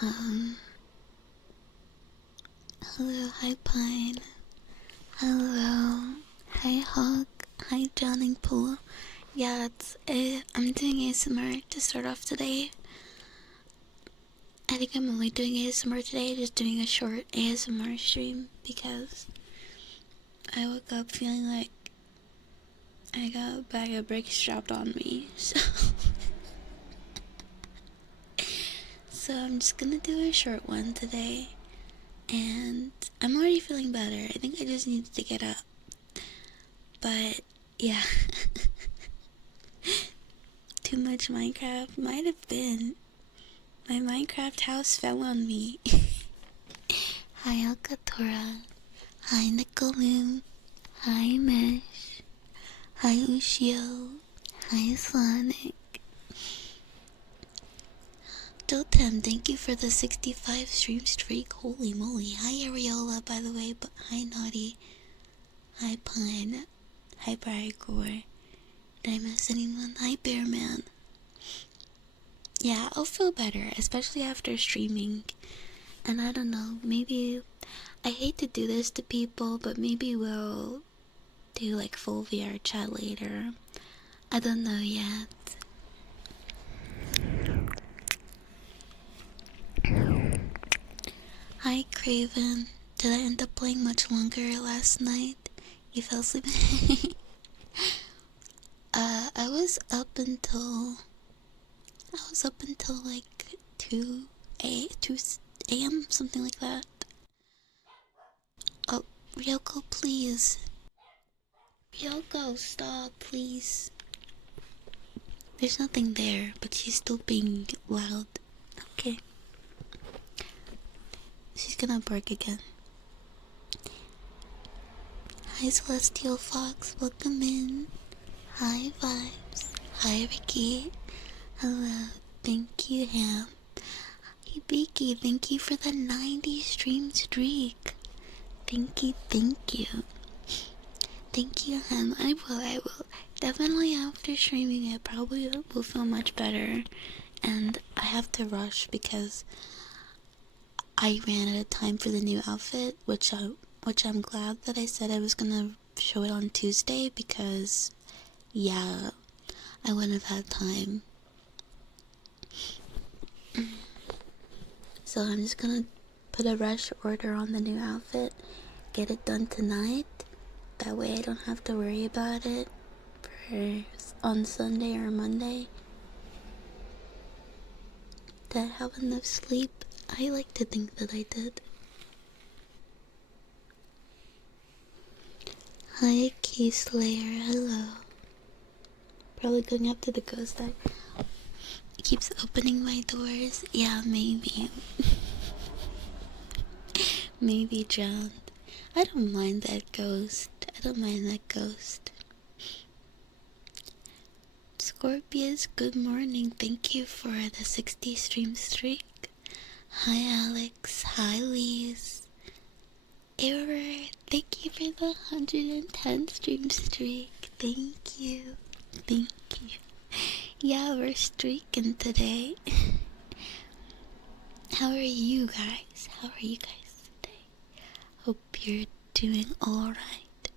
Um, hello, hi Pine. Hello, hi Hawk. Hi John and Pool. Yeah, I'm doing ASMR to start off today. I think I'm only doing ASMR today, just doing a short ASMR stream because I woke up feeling like I got a bag of bricks strapped on me. So I'm just gonna do a short one today. And I'm already feeling better. I think I just needed to get up. But yeah. Too much Minecraft might have been. My Minecraft house fell on me. Hi Alcatora. Hi Nicoloom. Hi Mesh. Hi Ushio. Hi Sonic. Dotem, thank you for the 65 stream streak. Holy moly. Hi Ariola, by the way. But hi Naughty. Hi Pine. Hi Briarcore. Did I miss anyone? Hi Bearman. Yeah, I'll feel better, especially after streaming. And I don't know, maybe I hate to do this to people, but maybe we'll do like full VR chat later. I don't know yet. Hi Craven. Did I end up playing much longer last night? You fell asleep? I was up until like 2 a.m. something like that. Oh, Ryoko, please. Ryoko, stop, please. There's nothing there, but she's still being loud. Okay. She's gonna bark again. Hi, Celestial Fox. Welcome in. Hi, Vibes. Hi, Ricky. Hello. Thank you, Ham. Hey, Beaky. Thank you for the 90 stream streak. Thank you, thank you. Thank you, Ham. I will. Definitely after streaming, I probably will feel much better. And I have to rush because I ran out of time for the new outfit, which I'm glad that I said I was gonna show it on Tuesday because, yeah, I wouldn't have had time. So I'm just gonna put a rush order on the new outfit, get it done tonight. That way I don't have to worry about it on Sunday or Monday. Did I have enough sleep? I like to think that I did. Hi, Key Slayer. Hello. Probably going up to the ghost eye. It keeps opening my doors. Yeah, maybe. Maybe drowned. I don't mind that ghost. Scorpius, good morning. Thank you for the 60 stream streak. Hi, Alex. Hi, Lise. Error, thank you for the 110 stream streak. Thank you. Yeah, we're streaking today. How are you guys? Today? Hope you're doing alright.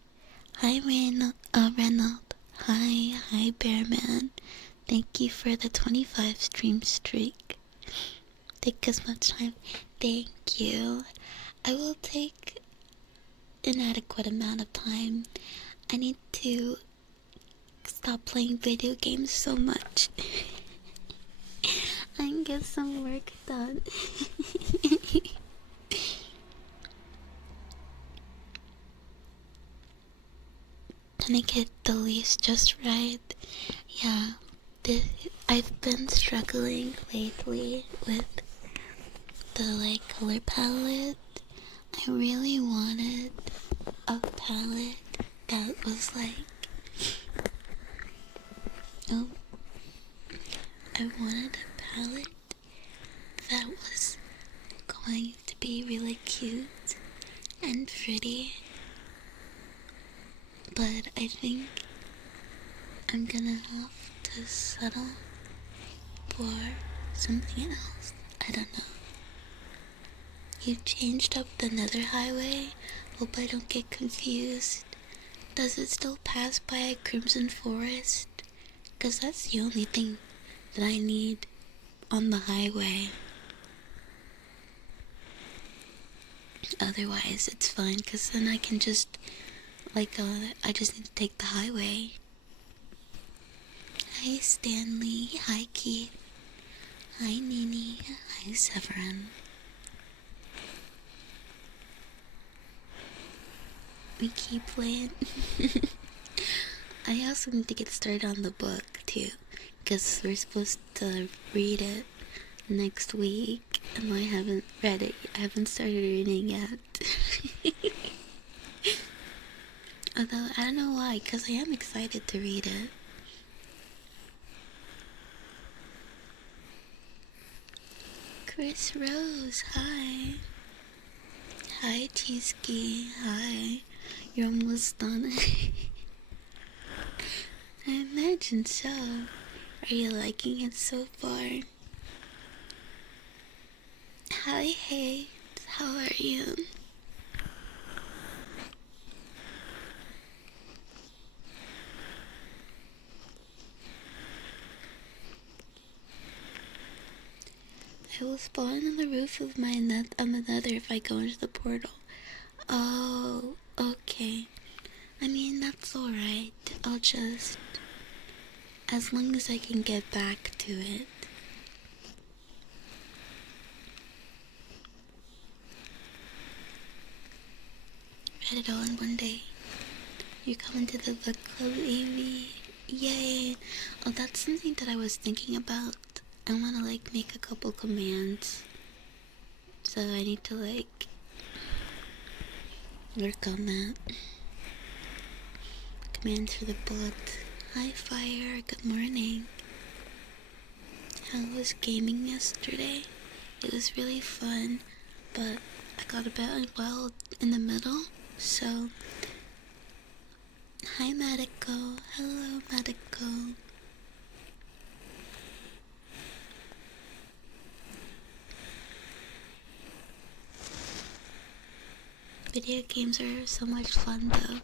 Hi, Reynold. Hi, Bearman. Thank you for the 25 stream streak. Take as much time. Thank you. I will take an adequate amount of time. I need to stop playing video games so much and get some work done. Can I get the leaves just right? Yeah, I've been struggling lately with the color palette. I really wanted a palette that was I wanted a palette that was going to be really cute and pretty, but I think I'm gonna have to settle for something else. I don't know. You changed up the nether highway? Hope I don't get confused. Does it still pass by a crimson forest? 'Cause that's the only thing that I need on the highway. Otherwise, it's fine, 'cause then I can just, I just need to take the highway. Hi, Stanley. Hi, Keith. Hi, Nini. Hi, Severin. We keep playing. I also need to get started on the book, too, because we're supposed to read it next week, and I haven't read it. I haven't started reading yet. Although, I don't know why, because I am excited to read it. Chris Rose, hi. Hi, Cheesky, hi. You're almost done. I imagine so. Are you liking it so far? Hi, hey. How are you? I will spawn on the roof of my on the nether if I go into the portal. Oh, okay. I mean, that's alright. I'll just... as long as I can get back to it. Read it all in one day. You're coming to the book club, AV. Yay! Oh, that's something that I was thinking about. I want to, make a couple commands. So I need to, work on that. Commands for the bot. Hi, Fire. Good morning. How was gaming yesterday? It was really fun, but I got a bit unwell in the middle, so... Hi, Medico. Hello, Medico. Video games are so much fun, though.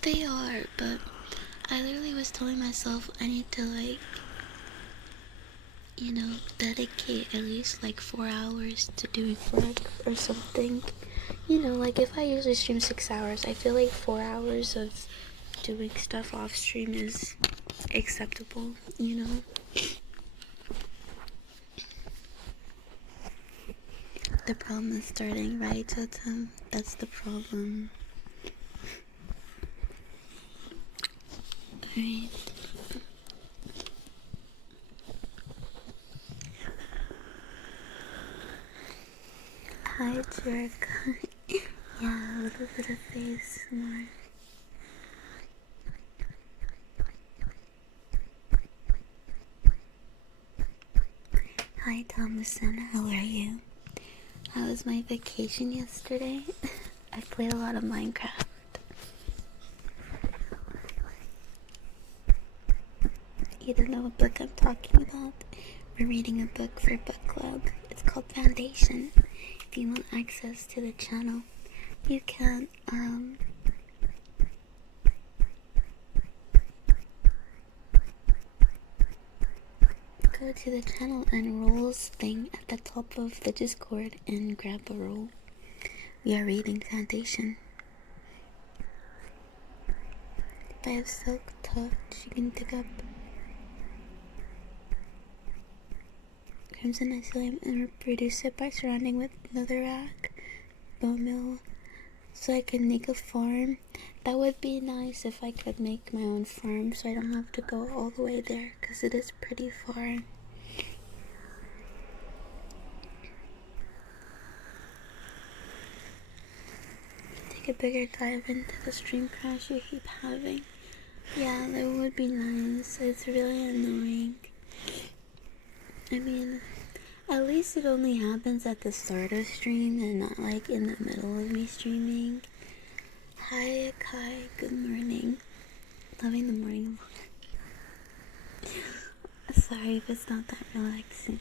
They are, but I literally was telling myself I need to, dedicate at least 4 hours to doing work or something. If I usually stream 6 hours, I feel like 4 hours of doing stuff off stream is acceptable, The problem is starting, right, Totem? That's the problem. Alright. Hi, jerk. Yeah, a little bit of face more. Hi, Thomason. How are you? How was my vacation yesterday? I played a lot of Minecraft. You don't know what book I'm talking about? We're reading a book for book club. It's called Foundation. If you want access to the channel, you can, go to the channel and roles thing at the top of the Discord and grab a role. We are reading Foundation. If I have silk touch, you can dig up crimson isolate and reproduce it by surrounding with netherrack, bone meal, so I can make a farm. That would be nice if I could make my own farm so I don't have to go all the way there, because it is pretty far. Take a bigger dive into the stream crash you keep having. Yeah, that would be nice. It's really annoying. I mean, at least it only happens at the start of stream and not in the middle of me streaming. Hi, Kai. Good morning. Loving the morning. Sorry if it's not that relaxing.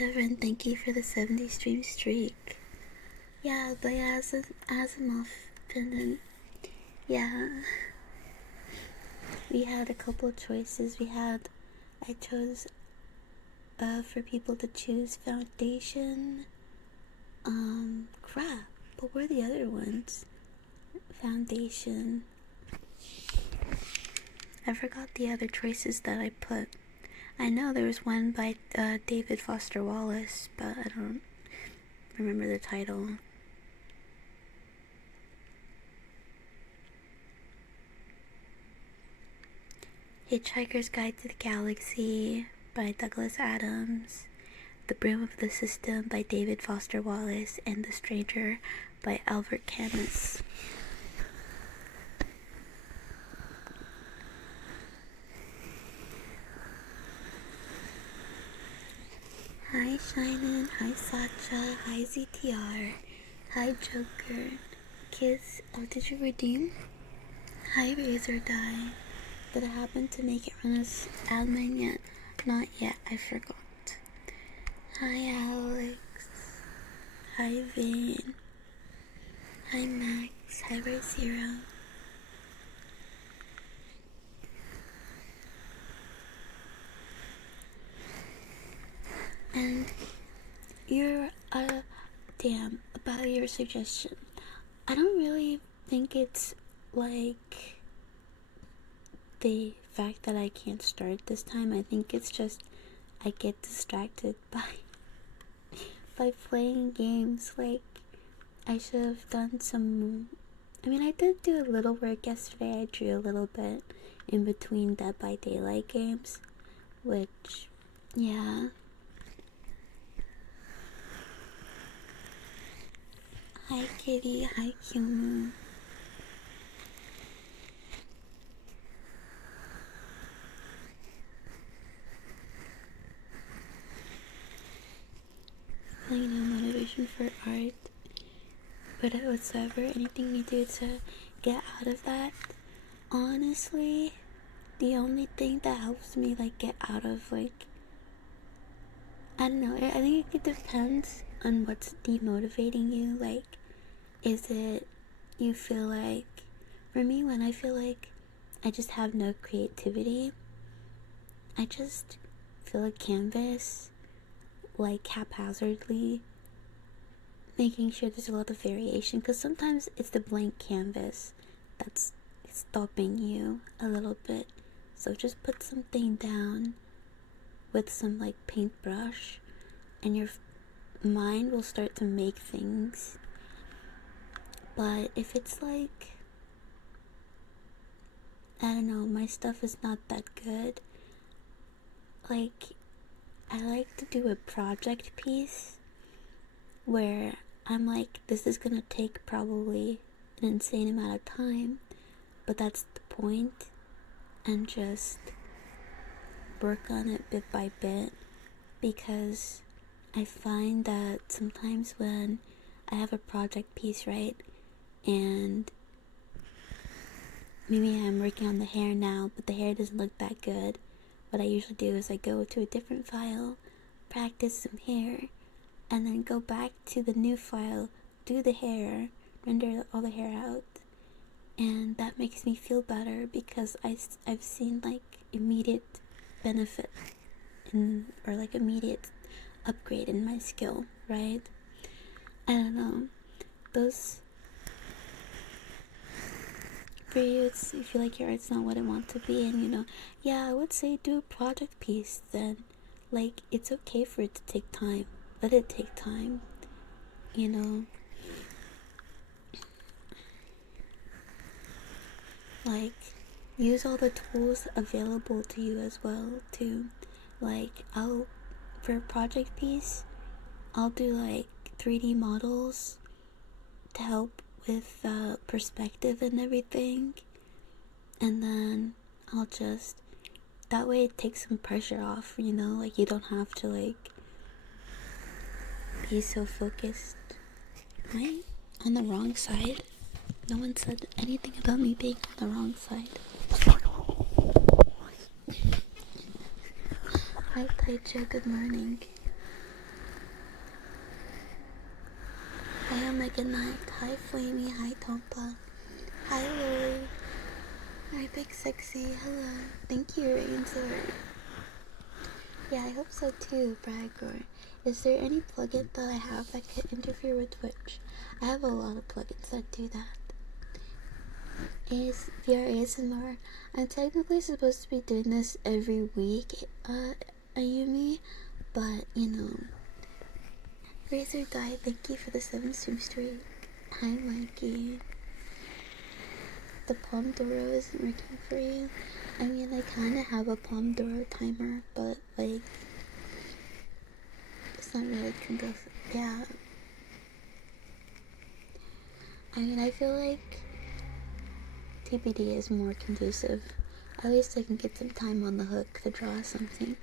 Severin, thank you for the 70 stream streak. Yeah, but yeah, as an Asimov pendant, yeah. We had a couple of choices. I chose for people to choose foundation. Crap. What were the other ones? Foundation. I forgot the other choices that I put. I know there was one by David Foster Wallace, but I don't remember the title. Hitchhiker's Guide to the Galaxy by Douglas Adams, The Brim of the System by David Foster Wallace, and The Stranger by Albert Camus. Hi Shinen, hi Sacha, hi ZTR, hi Joker, Kids, oh did you redeem? Hi Razor Die. Did I happen to make it run as admin yet? Not yet, I forgot. Hi Alex. Hi Vin. Hi Max. Hi Ray Zero. And you're damn about your suggestion. I don't really think it's like the fact that I can't start this time. I think it's just I get distracted by playing games. Like I should have done some. I mean, I did do a little work yesterday. I drew a little bit in between Dead by Daylight games, which, yeah. Hi Kitty. Hi Kyumu. Like no motivation for art, but whatsoever, anything you do to get out of that. Honestly, the only thing that helps me like get out of like, I don't know, I think it depends on what's demotivating you. Like, is it you feel like, for me, when I feel like I just have no creativity, I just fill a canvas like haphazardly, making sure there's a lot of variation, because sometimes it's the blank canvas that's stopping you a little bit. So just put something down with some like paintbrush and your mind will start to make things. But if it's like, I don't know, my stuff is not that good, like I like to do a project piece where I'm like, this is gonna take probably an insane amount of time, but that's the point, and just work on it bit by bit, because I find that sometimes when I have a project piece, right, and maybe I'm working on the hair now, but the hair doesn't look that good, what I usually do is I go to a different file, practice some hair, and then go back to the new file, do the hair, render all the hair out, and that makes me feel better because I've seen like immediate benefit or like immediate upgrade in my skill, right? I don't know, those for you, you feel like your art's not what it wants to be, and you know, yeah, I would say do a project piece then. Like, it's okay for it to take time. Let it take time, you know. Like, use all the tools available to you as well, too. Like, for a project piece, I'll do like 3D models to help with perspective and everything, and then I'll just, that way it takes some pressure off, you know, like you don't have to like be so focused. Am I on the wrong side? No one said anything about me being on the wrong side. Hi Taicha, good morning. Hi Omega Knight. Hi Flamey. Hi Tompa. Hi Lily. Hi Big Sexy. Hello. Thank you, Rainsor. Yeah, I hope so too, Bragor. Is there any plugin that I have that could interfere with Twitch? I have a lot of plugins that do that. VR ASMR. I'm technically supposed to be doing this every week, Ayumi, but you know. Razor Die, thank you for the 7 stream streak. Hi Mikey. The Pomodoro isn't working for you. I mean, I kinda have a Pomodoro timer, but like, it's not really conducive. Yeah. I mean, I feel like TBD is more conducive. At least I can get some time on the hook to draw something.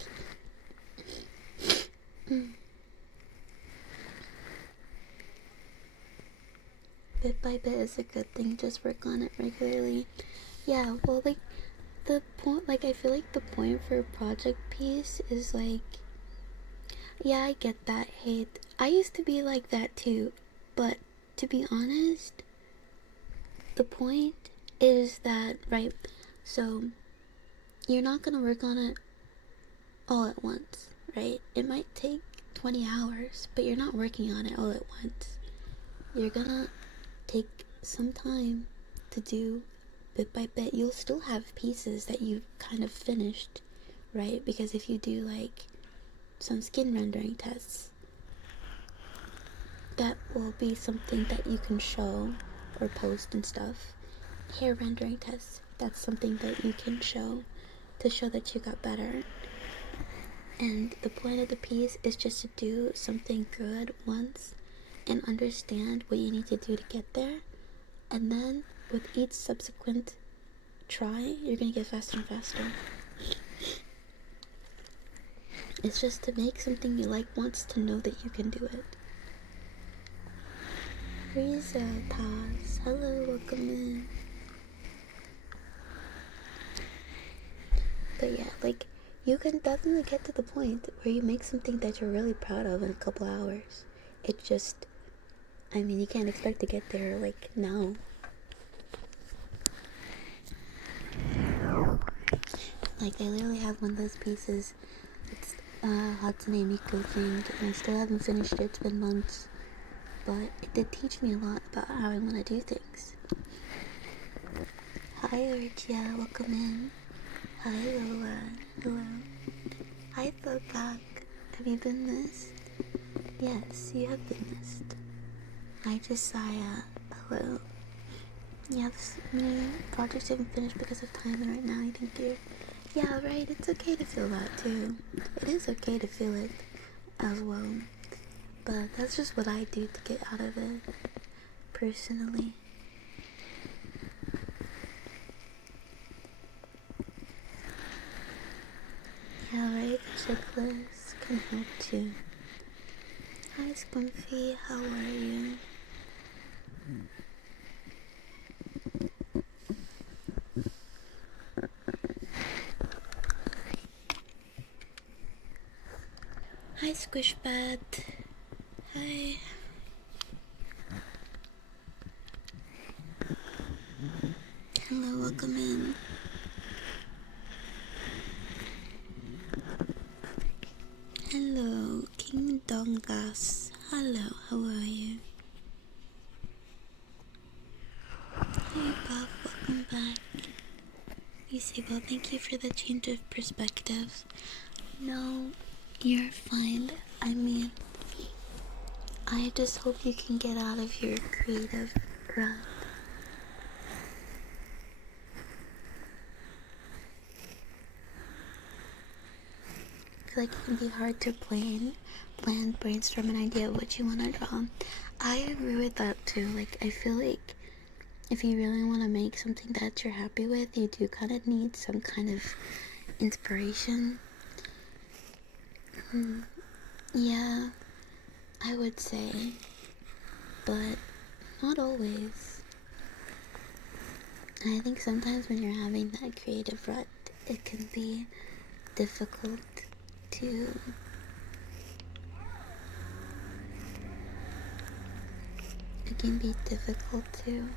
Bit by bit is a good thing, just work on it regularly. Yeah, well, like, the point, like, I feel like the point for a project piece is, like, yeah, I get that hate. I used to be like that too, but to be honest, the point is that, right, so you're not gonna work on it all at once, right? It might take 20 hours, but you're not working on it all at once. You're gonna take some time to do bit by bit. You'll still have pieces that you've kind of finished, right? Because if you do like some skin rendering tests, that will be something that you can show or post and stuff. Hair rendering tests, that's something that you can show to show that you got better. And the point of the piece is just to do something good once and understand what you need to do to get there. And then with each subsequent try, you're gonna get faster and faster. It's just to make something you like once, to know that you can do it. Riza Taz, hello, welcome in. But yeah, like, you can definitely get to the point where you make something that you're really proud of in a couple hours. It just, I mean, you can't expect to get there like now. Like, I literally have one of those pieces. It's Hatsune Miku thing, and I still haven't finished it. It's been months, but it did teach me a lot about how I want to do things. Hi Archia, welcome in. Hi Lola, hello. Hi Thokak, have you been missed? Yes, you have been missed. Hi Josiah, hello. Yeah, many projects haven't finished because of time, and right now I think you're... Yeah, right, it's okay to feel that too. It is okay to feel it as well. But that's just what I do to get out of it, personally. Yeah, right, the checklist can help too. Hi Squinfy, how are you? Hi Squishbat. Hi. Hello, welcome in. Hello, King Dongas. Hello, how are you? Hey Buff, welcome back. You say, well, thank you for the change of perspective. No, you're fine. I mean, I just hope you can get out of your creative rut. I feel like it can be hard to plan, brainstorm an idea of what you want to draw. I agree with that too. Like, I feel like if you really want to make something that you're happy with, you do kind of need some kind of inspiration. Yeah, I would say, but not always. I think sometimes when you're having that creative rut, it can be difficult to it can be difficult to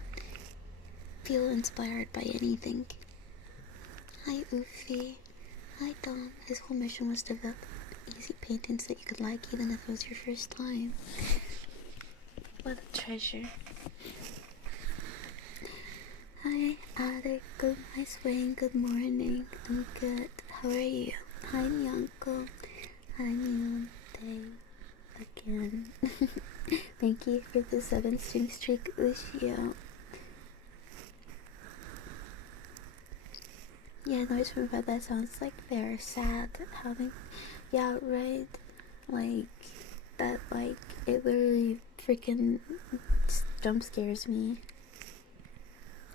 feel inspired by anything. Hi, Ufi. Hi, Dom. His whole mission was to develop easy paintings that you could like, even if it was your first time. What a treasure. Hi, Attic. Good night, Swain. Good morning. I'm good. How are you? Hi, Nyanko. Hi, Nyan. Again. Thank you for the 7-string streak, Ushio. Yeah, noise from bed, that sounds like they're sad having, yeah, right, like, that, like, it literally freaking jump scares me.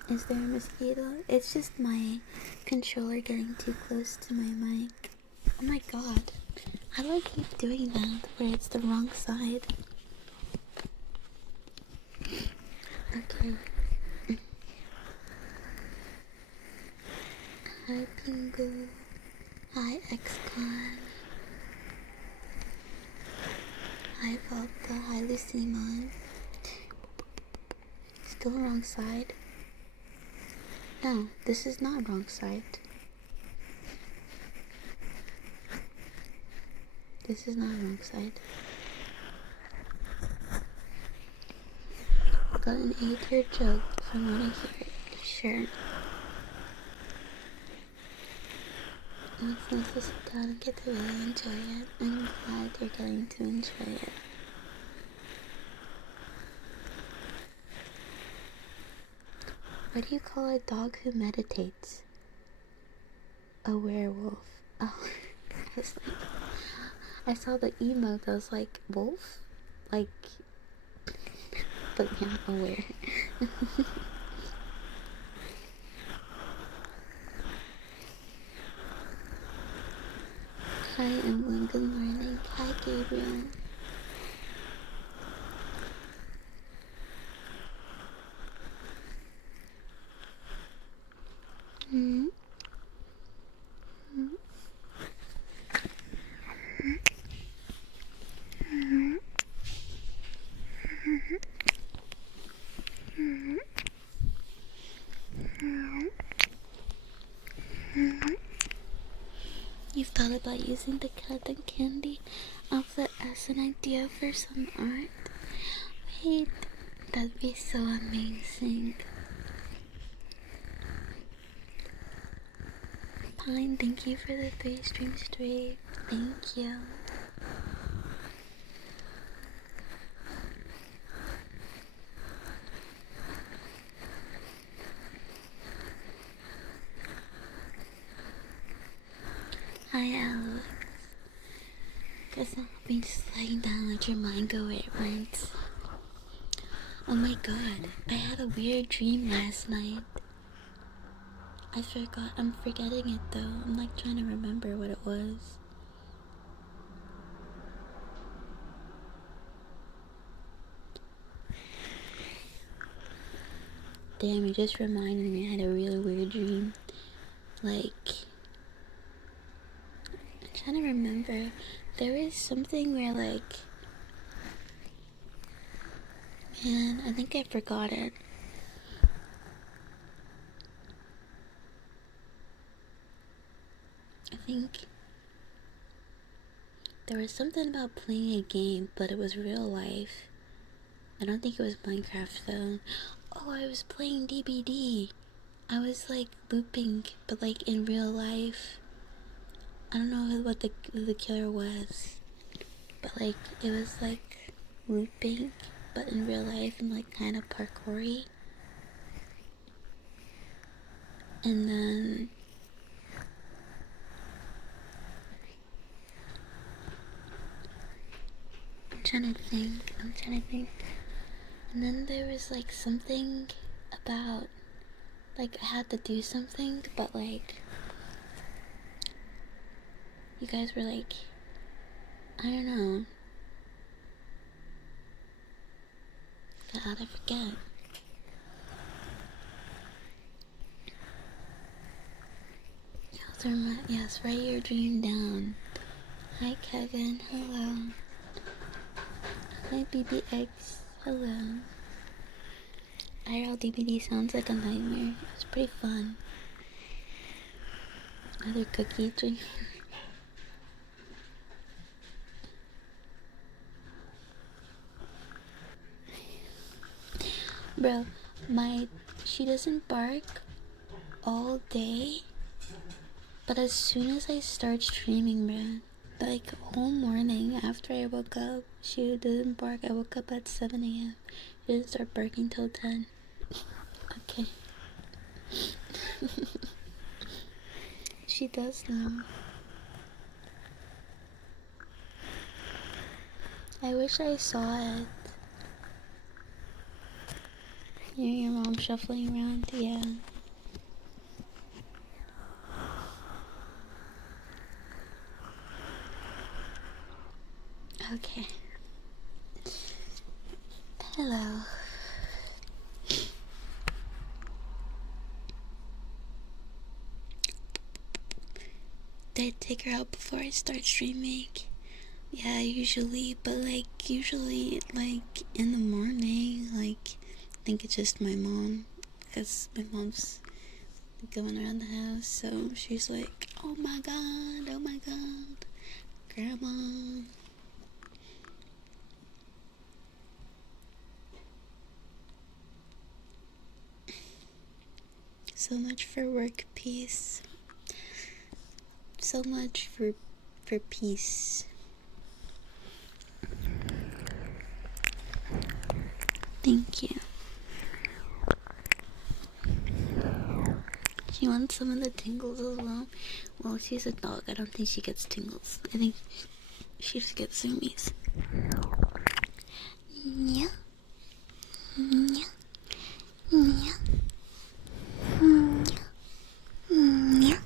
Is there a mosquito? It's just my controller getting too close to my mic. Oh my god, how do I keep doing that where it's the wrong side? Okay. Hi, Pingu. Hi, XCon. Hi, Volta. Hi, Lucimon. Still wrong side? No, this is not wrong side. This is not wrong side. Got an 8-year joke if I want to hear it. Sure. And it's nice to sit down and get to really enjoy it. I'm glad you're getting to enjoy it. What do you call a dog who meditates? A werewolf. Oh, I was like, I saw the emote. I was like, wolf? Like, but yeah, aware. Hi, Emily. Good morning. Hi, Gabriel. Mm-hmm. You've thought about using the cotton candy off the as an idea for some art? Wait, that'd be so amazing. Pine, thank you for the 3-string straight. Thank you. Hi, Alex. Guess I'll be just laying down, let your mind go where it wants. Oh my god, I had a weird dream last night. I'm forgetting it though. I'm like trying to remember what it was. Damn, you just reminded me I had a really weird dream. Like, I'm trying to remember. There is something where like, man, I think I forgot it. I think there was something about playing a game, but it was real life. I don't think it was Minecraft though. Oh, I was playing DBD. I was like looping, but like in real life. I don't know what the killer was, but like it was like looping, but in real life and like kind of parkoury. And then I'm trying to think. And then there was like something about like I had to do something, but like you guys were like, I don't know. God, I forget. Yes, write your dream down. Hi, Kevin. Hello. Hi, BBX. Hello. IRL DVD sounds like a nightmare. It's pretty fun. Another cookie dream. Bro, she doesn't bark all day, but as soon as I start streaming, bro, like all morning after I woke up, she didn't bark. I woke up at 7 a.m. She didn't start barking till 10. Okay. She does now. I wish I saw it. Your mom shuffling around? Yeah. Okay. Hello. Did I take her out before I start streaming? Yeah, usually, but usually in the morning, I think it's just my mom, because my mom's going around the house, so she's like, oh my god, grandma. So much for work peace. So much for peace. Thank you. She wants some of the tingles as well. Well, she's a dog. I don't think she gets tingles. I think she just gets zoomies. Yeah. Yeah. Yeah. Yeah.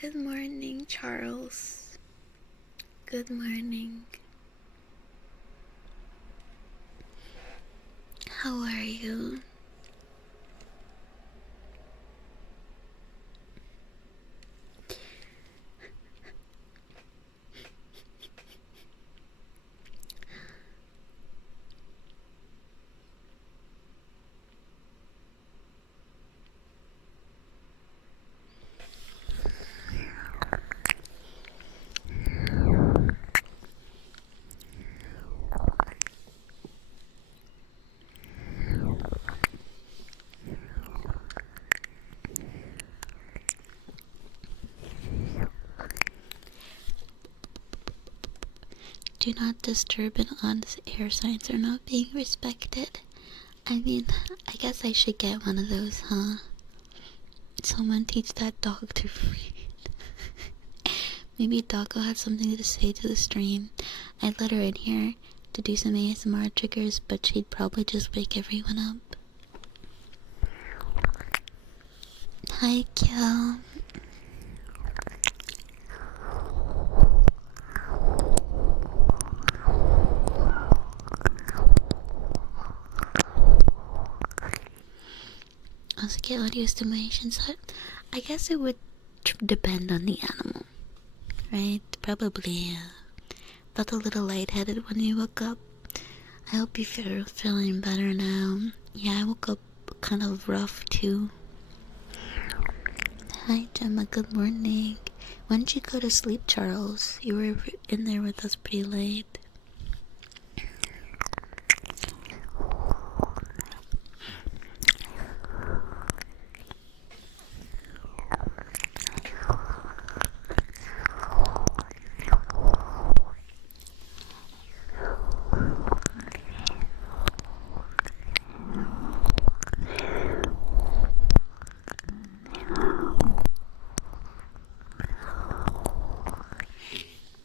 Good morning, Charles. Good morning. How are you? Do not disturb and honest air signs are not being respected. I mean, I guess I should get one of those, huh? Someone teach that dog to read. Maybe Doggo had something to say to the stream. I'd let her in here to do some ASMR triggers, but she'd probably just wake everyone up. Hi, Kyo. Also get audio stimulation, so I guess it would depend on the animal, right? Probably felt a little lightheaded when you woke up. I hope you're feeling better now. Yeah, I woke up kind of rough too. Hi Gemma, good morning. When did you go to sleep, Charles? You were in there with us pretty late.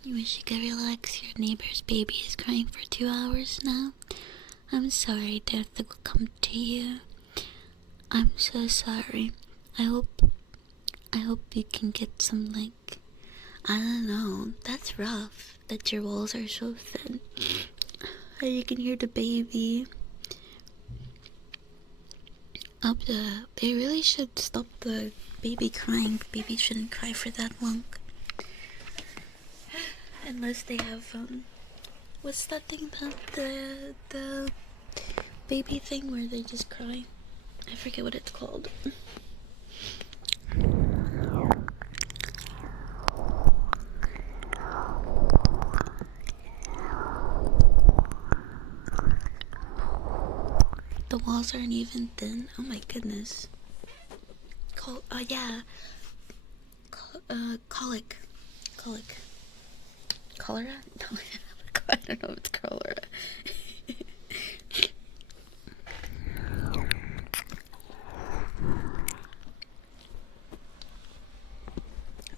You wish you could relax. Your neighbor's baby is crying for 2 hours now. I'm sorry death will come to you. I'm so sorry. I hope you can get some, I don't know. That's rough that your walls are so thin. And you can hear the baby. They really should stop the baby crying. Baby shouldn't cry for that long. Unless they have, What's that thing, the baby thing where they just cry? I forget what it's called. The walls aren't even thin. Oh my goodness. Yeah. Colic. Cholera? No, I don't know if it's cholera.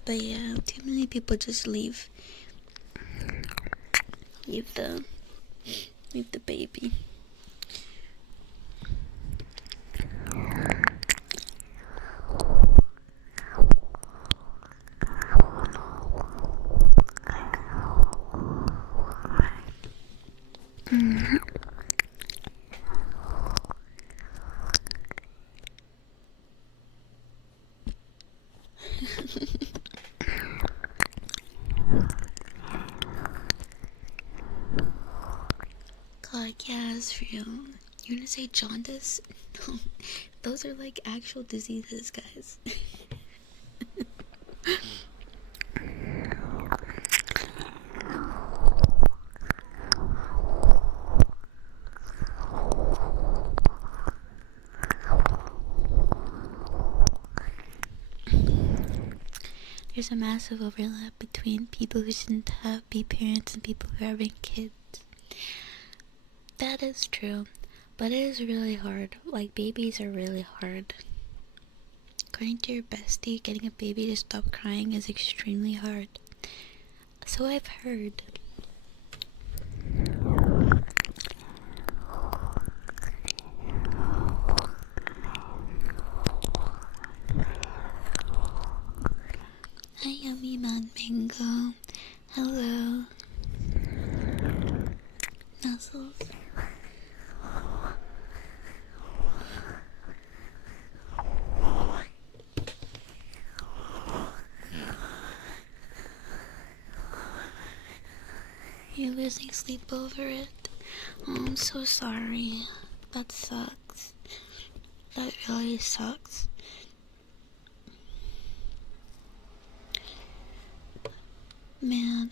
But yeah, too many people just leave the baby. God, yeah, it's real. You're gonna say jaundice? No, those are like actual diseases, guys. There's a massive overlap between people who shouldn't be parents and people who are having kids. That is true, but it is really hard. Like, babies are really hard. According to your bestie, getting a baby to stop crying is extremely hard. So I've heard. Hi, Yummy Man Mango. Hello. Nuzzles. You're losing sleep over it? Oh, I'm so sorry. That sucks. That really sucks. Man.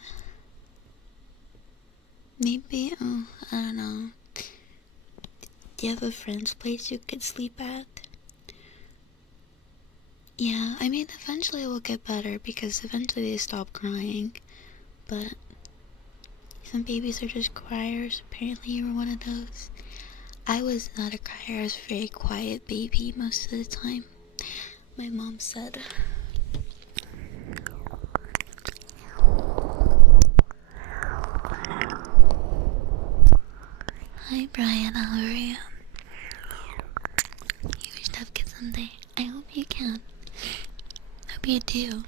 Maybe, I don't know. Do you have a friend's place you could sleep at? Yeah, I mean, eventually it will get better because eventually they stop crying. But some babies are just criers. Apparently you were one of those. I was not a crier. I was a very quiet baby most of the time. My mom said. Hi Brian, how are you? You wish to have kids someday. I hope you can. Hope you do.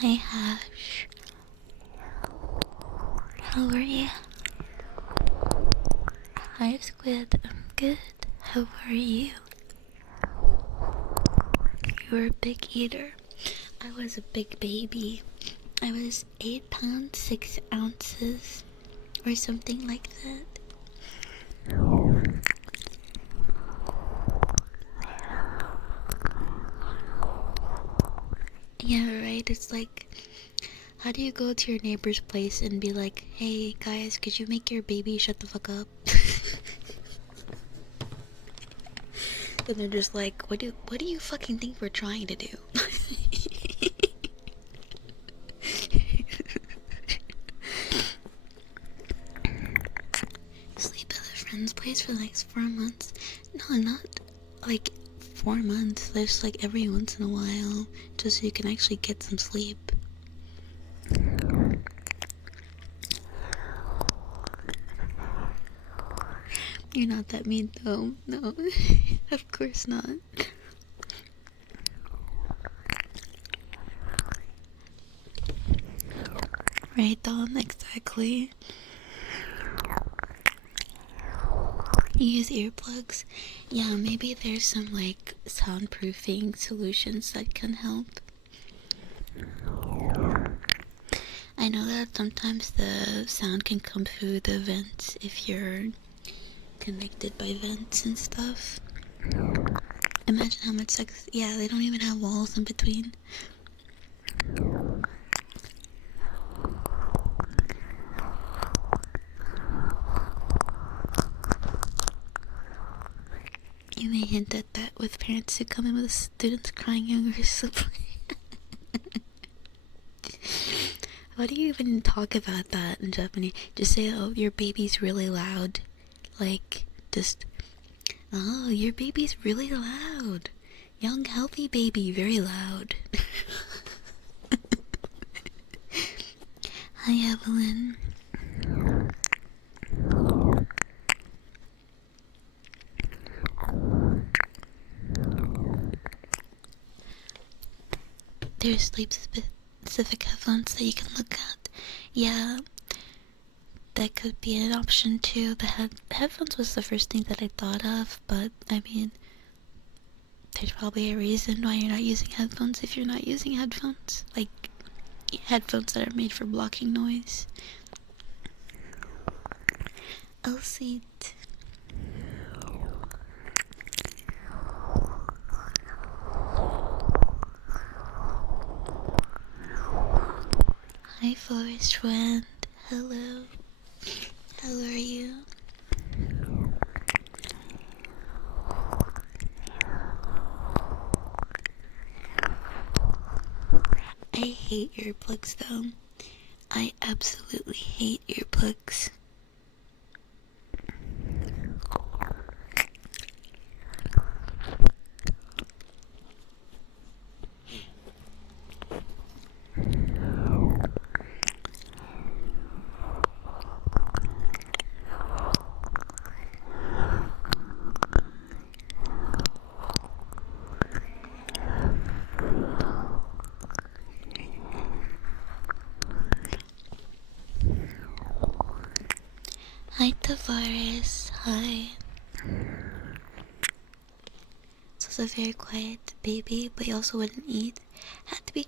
Hi Hash. How are you? Hi Squid, I'm good. How are you? You were a big eater. I was a big baby. I was 8 pounds 6 ounces or something like that. Yeah, right. It's like, how do you go to your neighbor's place and be like, hey guys, could you make your baby shut the fuck up? And they're just like, what do you fucking think we're trying to do? Sleep at a friend's place for the next 4 months? No, not like 4 months. There's like every once in a while, just so you can actually get some sleep. You're not that mean though. No, of course not. Right, Dom, exactly. You use earplugs? Yeah, maybe there's some like soundproofing solutions that can help. I I know that sometimes the sound can come through the vents if you're connected by vents and stuff. Imagine how much sex. Yeah, they don't even have walls in between. You may hint at that with parents who come in with students crying or something. Why do you even talk about that in Japanese? Just say, oh, your baby's really loud. Like, just, oh, your baby's really loud. Young, healthy baby, very loud. Hi, Evelyn. There's sleep-specific headphones that you can look at. Yeah, that could be an option too. The headphones was the first thing that I thought of, but I mean, there's probably a reason why you're not using headphones if you're not using headphones. Like, headphones that are made for blocking noise. Elsie. Hi, forest friend. Hello. How are you? I hate earplugs though. I absolutely hate earplugs. Hi, Tavares. Hi. This was a very quiet baby, but he also wouldn't eat. Had to be.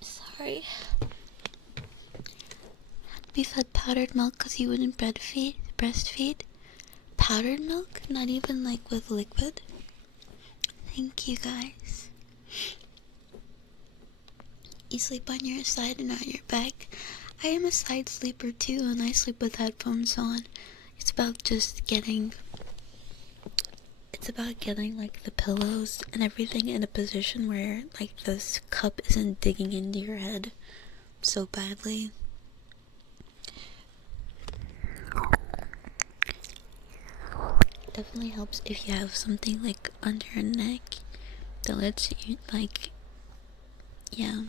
Sorry. Had to be fed powdered milk because he wouldn't breastfeed. Powdered milk? Not even like with liquid? Thank you guys. You sleep on your side and not your back. I am a side sleeper too, and I sleep with headphones on. It's about getting like the pillows and everything in a position where like this cup isn't digging into your head so badly. Definitely helps if you have something like under your neck that lets you like, yeah.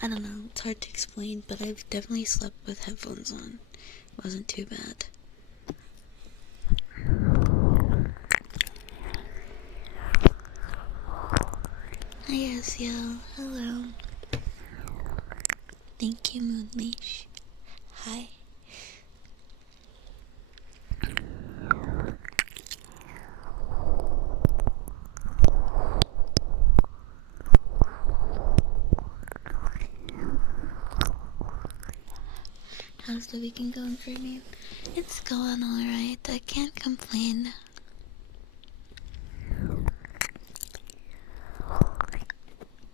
I don't know, it's hard to explain, but I've definitely slept with headphones on. It wasn't too bad. Hi, Asiel. Hello. Thank you, Moonleash. Hi. How's the weekend going for me? It's going alright. I can't complain.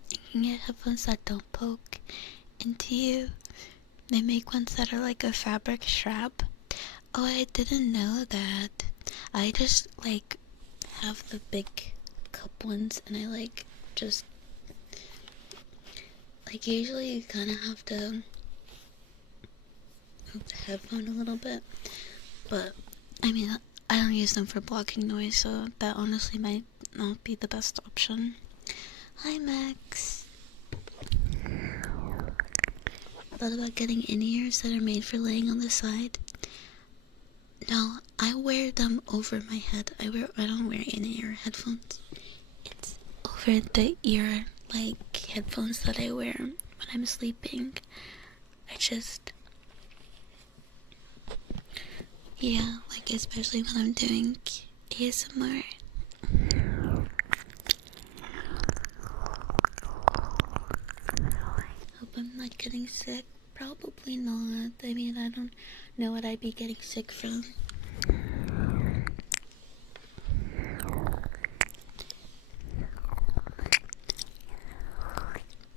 You can get headphones that don't poke into you. They make ones that are like a fabric strap. Oh, I didn't know that. I just like have the big cup ones, and I like just like usually you kind of have to move the headphone a little bit, but I mean I don't use them for blocking noise, so that honestly might not be the best option. Hi, Max. Thought about getting in-ears that are made for laying on the side. No, I wear them over my head. I don't wear in-ear headphones. It's over the ear, like headphones that I wear when I'm sleeping. Yeah, like especially when I'm doing ASMR. I'm not getting sick. Probably not. I mean, I don't know what I'd be getting sick from.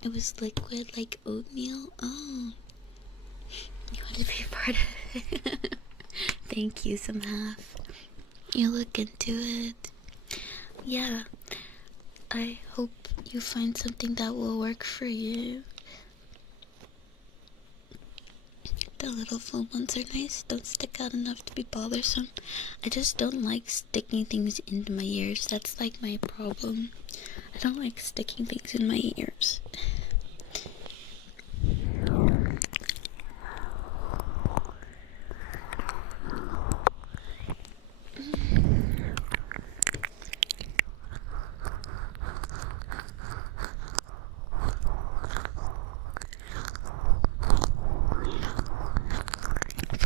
It was liquid like oatmeal. Oh, you want to be part of it? Thank you, some half. You look into it. Yeah, I hope you find something that will work for you. The little foam ones are nice. Don't stick out enough to be bothersome. I just don't like sticking things into my ears. That's like my problem. I don't like sticking things in my ears.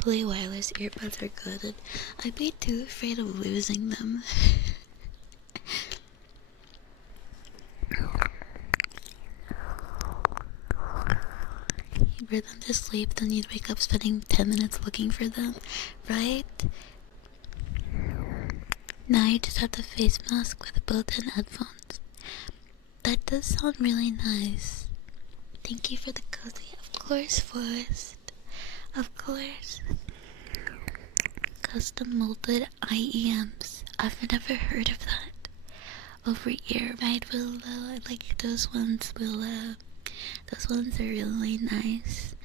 Fully wireless earbuds are good. I'd be too afraid of losing them. You wear them to sleep, then you'd wake up spending 10 minutes looking for them, right? Now you just have the face mask with built-in headphones. That does sound really nice. Thank you for the cozy. Of course, Forrest. Of course. Custom molded IEMs. I've never heard of that. Over here, right, Willow? I like those ones, Willow. Those ones are really nice.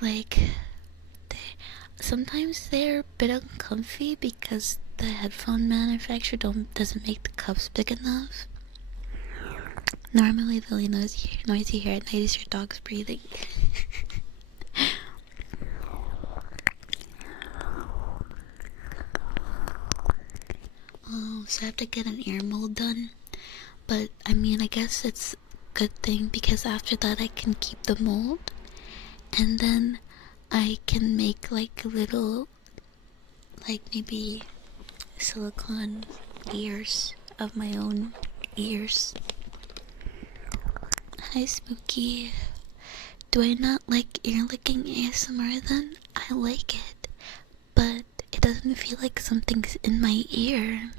Like, sometimes they're a bit uncomfy because the headphone manufacturer doesn't make the cups big enough. Normally, the only noise you hear at night is your dog's breathing. Oh, so I have to get an ear mold done. But, I mean, I guess it's a good thing because after that I can keep the mold. And then I can make like little, like maybe silicone ears of my own ears. Hi, Spooky. Do I not like ear licking ASMR then? I like it, but it doesn't feel like something's in my ear.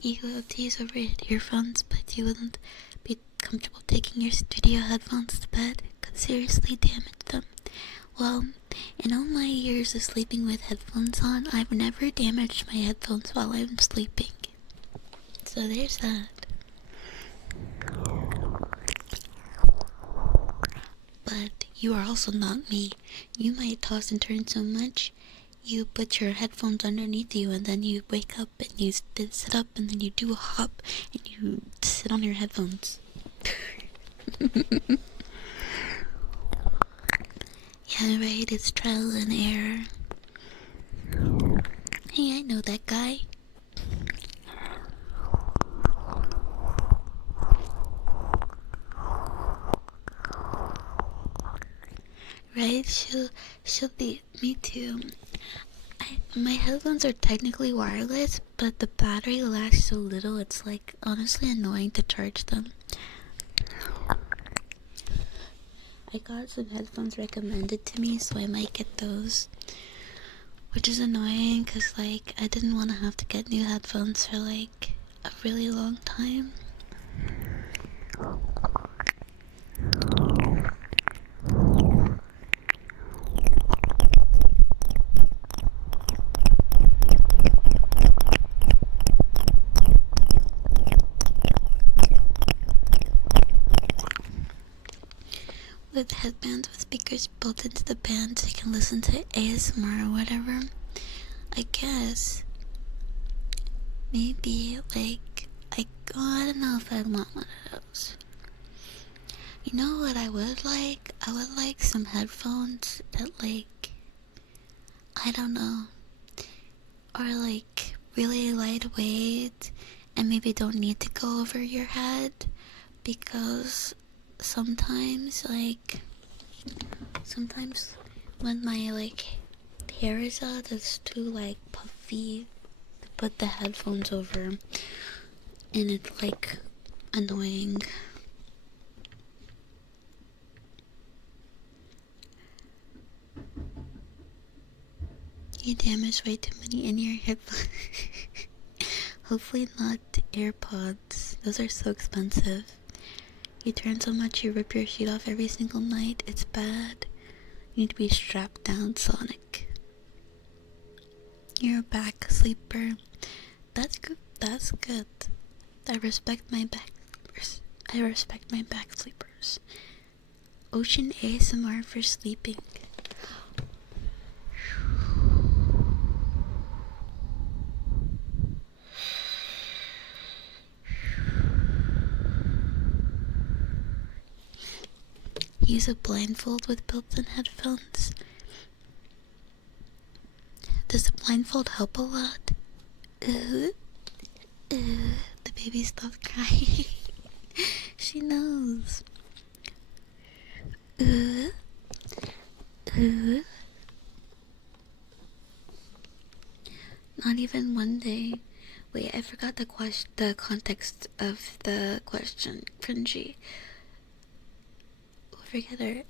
You have to use overhead earphones, but you wouldn't be comfortable taking your studio headphones to bed. Could seriously damage them. Well, in all my years of sleeping with headphones on, I've never damaged my headphones while I'm sleeping. So there's that. But you are also not me. You might toss and turn so much, you put your headphones underneath you and then you wake up and you sit up and then you do a hop and you sit on your headphones. Yeah, right, it's trial and error. Hey, I know that guy. Right, she'll be, me too. My headphones are technically wireless, but the battery lasts so little, it's like honestly annoying to charge them. I got some headphones recommended to me, so I might get those. Which is annoying, cause like, I didn't want to have to get new headphones for like a really long time. With headbands with speakers built into the band so you can listen to ASMR or whatever. I guess maybe like I don't know if I want one of those. You know what I would like? I would like some headphones that like, I don't know, are like really lightweight and maybe don't need to go over your head, because sometimes when my like hair is out, it's too like puffy to put the headphones over, and it's like annoying. You damaged way too many in your headphones. Hopefully not AirPods. Those are so expensive. You turn so much you rip your sheet off every single night. It's bad. You need to be strapped down, Sonic. You're a back sleeper. That's good. That's good. I respect my back sleepers. Ocean ASMR for sleeping. Use a blindfold with built-in headphones. Does the blindfold help a lot? The baby stopped crying. She knows. Not even one day. Wait, I forgot the context of the question. Cringy. Forget it.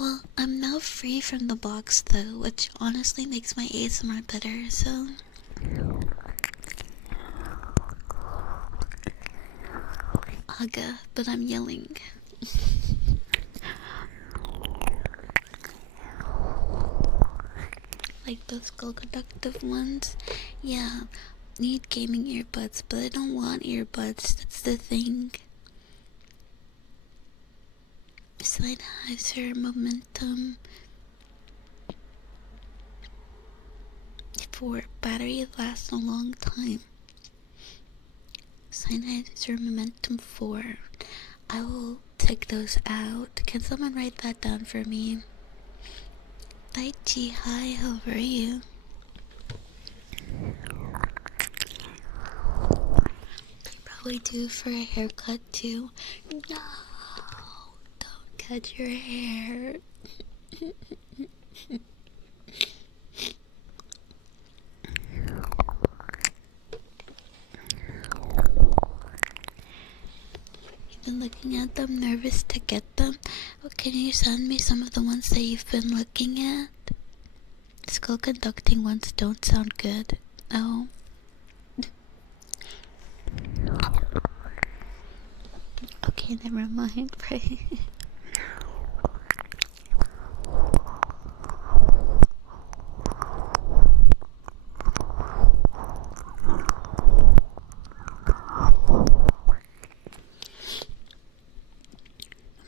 Well, I'm now free from the box though, which honestly makes my ASMR better, so... Aga, but I'm yelling. Like those skull conductive ones? Yeah, need gaming earbuds, but I don't want earbuds, that's the thing. Sennheiser momentum for battery lasts a long time. Sennheiser momentum 4. I will take those out. Can someone write that down for me? Daichi, hi, how are you? Probably due for a haircut too. No, don't cut your hair. You've been looking at them, nervous to get them. Oh, can you send me some of the ones that you've been looking at? Skull conducting ones don't sound good. Oh. Okay, never mind, right?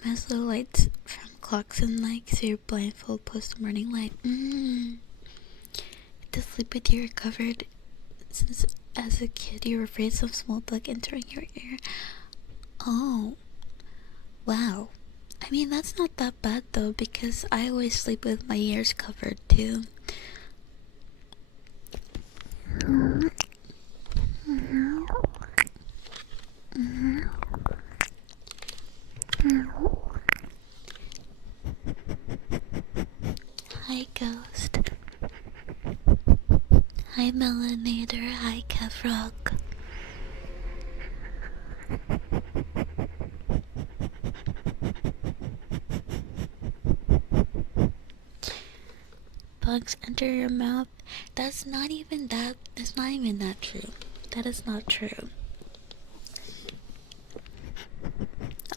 As the lights from clocks and lights, your blindfold post morning light. To sleep with your ear covered, since as a kid you were afraid some small bug entering your ear. Oh, wow. I mean, that's not that bad though, because I always sleep with my ears covered too. Hi, Ghost. Hi, Melanator. Hi, Kevrock. Bugs enter your mouth. That's not even that true. That is not true.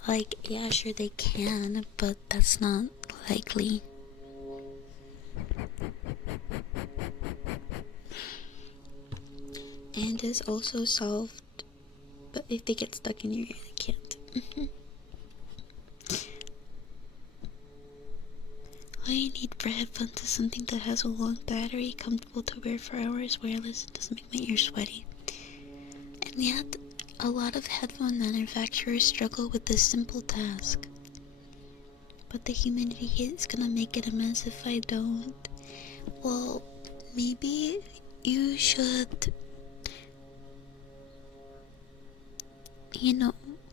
Like, yeah, sure they can, but that's not likely. And is also solved, but if they get stuck in your ear, they can't. All you need for headphones is something that has a long battery, comfortable to wear for hours, wireless, and doesn't make my ears sweaty. And yet, a lot of headphone manufacturers struggle with this simple task. But the humidity is gonna make it a mess if I don't. Well, maybe you should,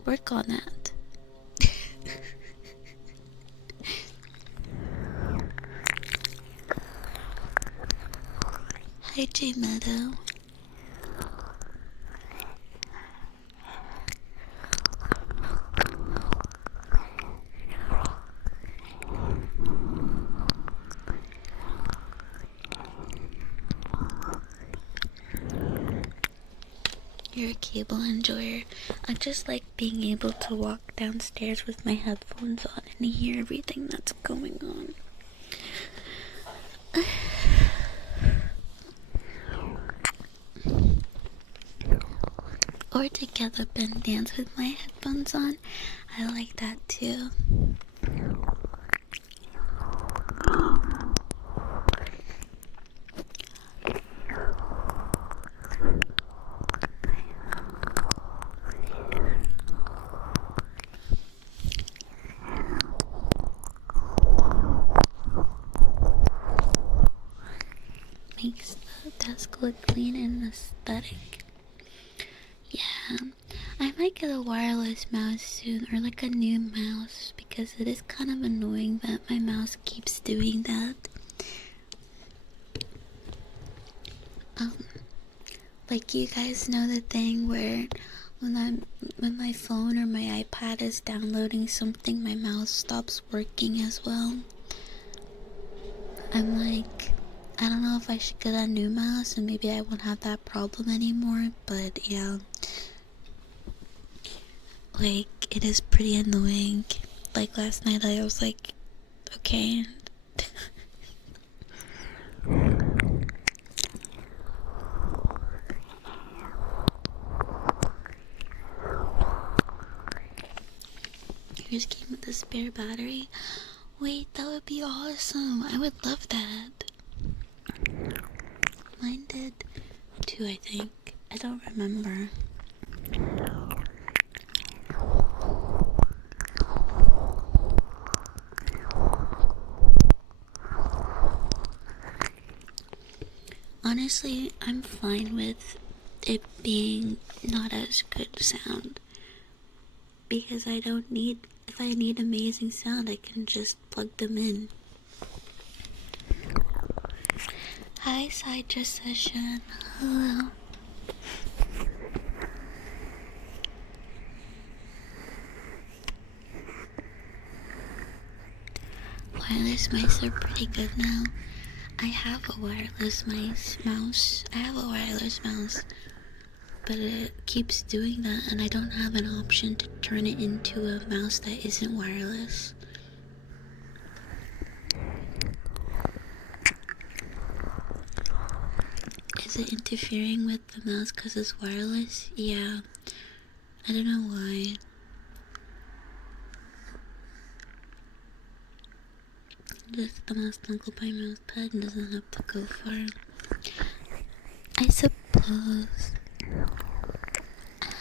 work on that. Hi, J Meadow. You're a cable enjoyer. I just like being able to walk downstairs with my headphones on and hear everything that's going on. Or to get up and dance with my headphones on. I like that too. Makes the desk look clean and aesthetic. Yeah, I might get a wireless mouse soon, or like a new mouse, because it is kind of annoying that my mouse keeps doing that. Like you guys know the thing where when my phone or my iPad is downloading something, my mouse stops working as well. I'm like, I don't know if I should get a new mouse and maybe I won't have that problem anymore, but yeah. Like, it is pretty annoying. Like last night I was like, okay. Yours came with a spare battery? Wait, that would be awesome. I would love that. Mine did too, I think. I don't remember. Honestly, I'm fine with it being not as good sound. Because I don't need, if I need amazing sound, I can just plug them in. Hi, Sidra Session. Hello. Wireless mice are pretty good now. I have a wireless mouse. I have a wireless mouse. But it keeps doing that, and I don't have an option to turn it into a mouse that isn't wireless. Is it interfering with the mouse because it's wireless? Yeah. I don't know why. Just the mouse don't go by mouse pad and doesn't have to go far. I suppose.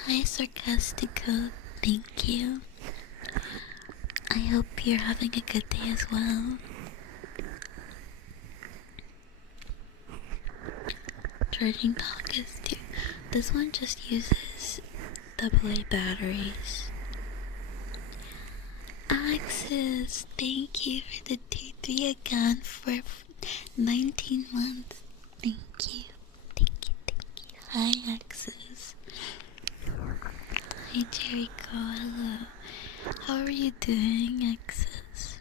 Hi, Sarcastico. Thank you. I hope you're having a good day as well. Charging pockets too. This one just uses AA batteries. Axis, thank you for the 2-3 again for 19 months. Thank you. Hi, Axis. Hi, Jericho. Hello. How are you doing, Axis?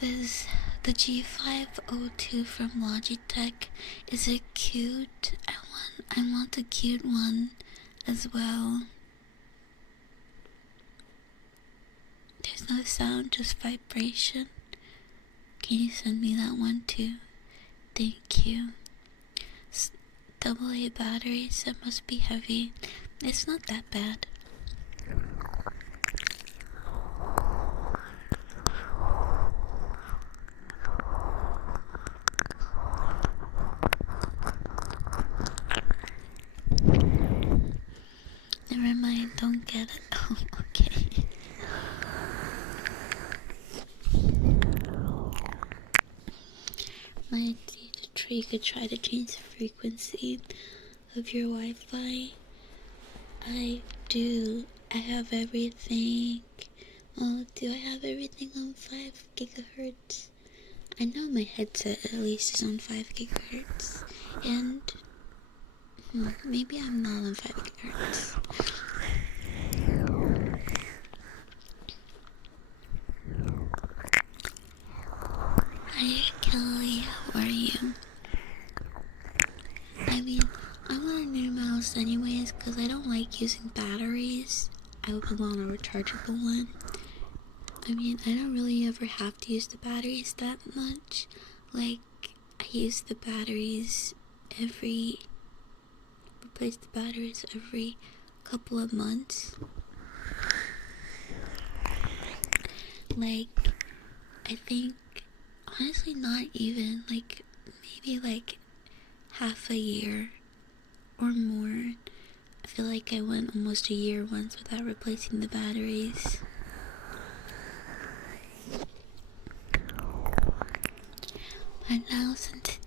Is the G502 from Logitech, is it cute? I want a cute one as well. There's no sound, just vibration. Can you send me that one too? Thank you. AA batteries, that must be heavy. It's not that bad. Never mind, don't get it. Oh, okay. My tree could try to change the frequency of your Wi-Fi. I do. I have everything. Oh, do I have everything on 5 gigahertz? I know my headset at least is on 5 gigahertz, and maybe I'm not on 5 gigahertz. Hi Kelly, how are you? I mean, I want a new mouse anyways because I don't like using batteries. I would want a rechargeable one. I mean, I don't really ever have to use the batteries that much. Like, I use the batteries replace the batteries every couple of months. Like, I think, honestly not even, like, maybe like half a year or more. I feel like I went almost a year once without replacing the batteries. But now since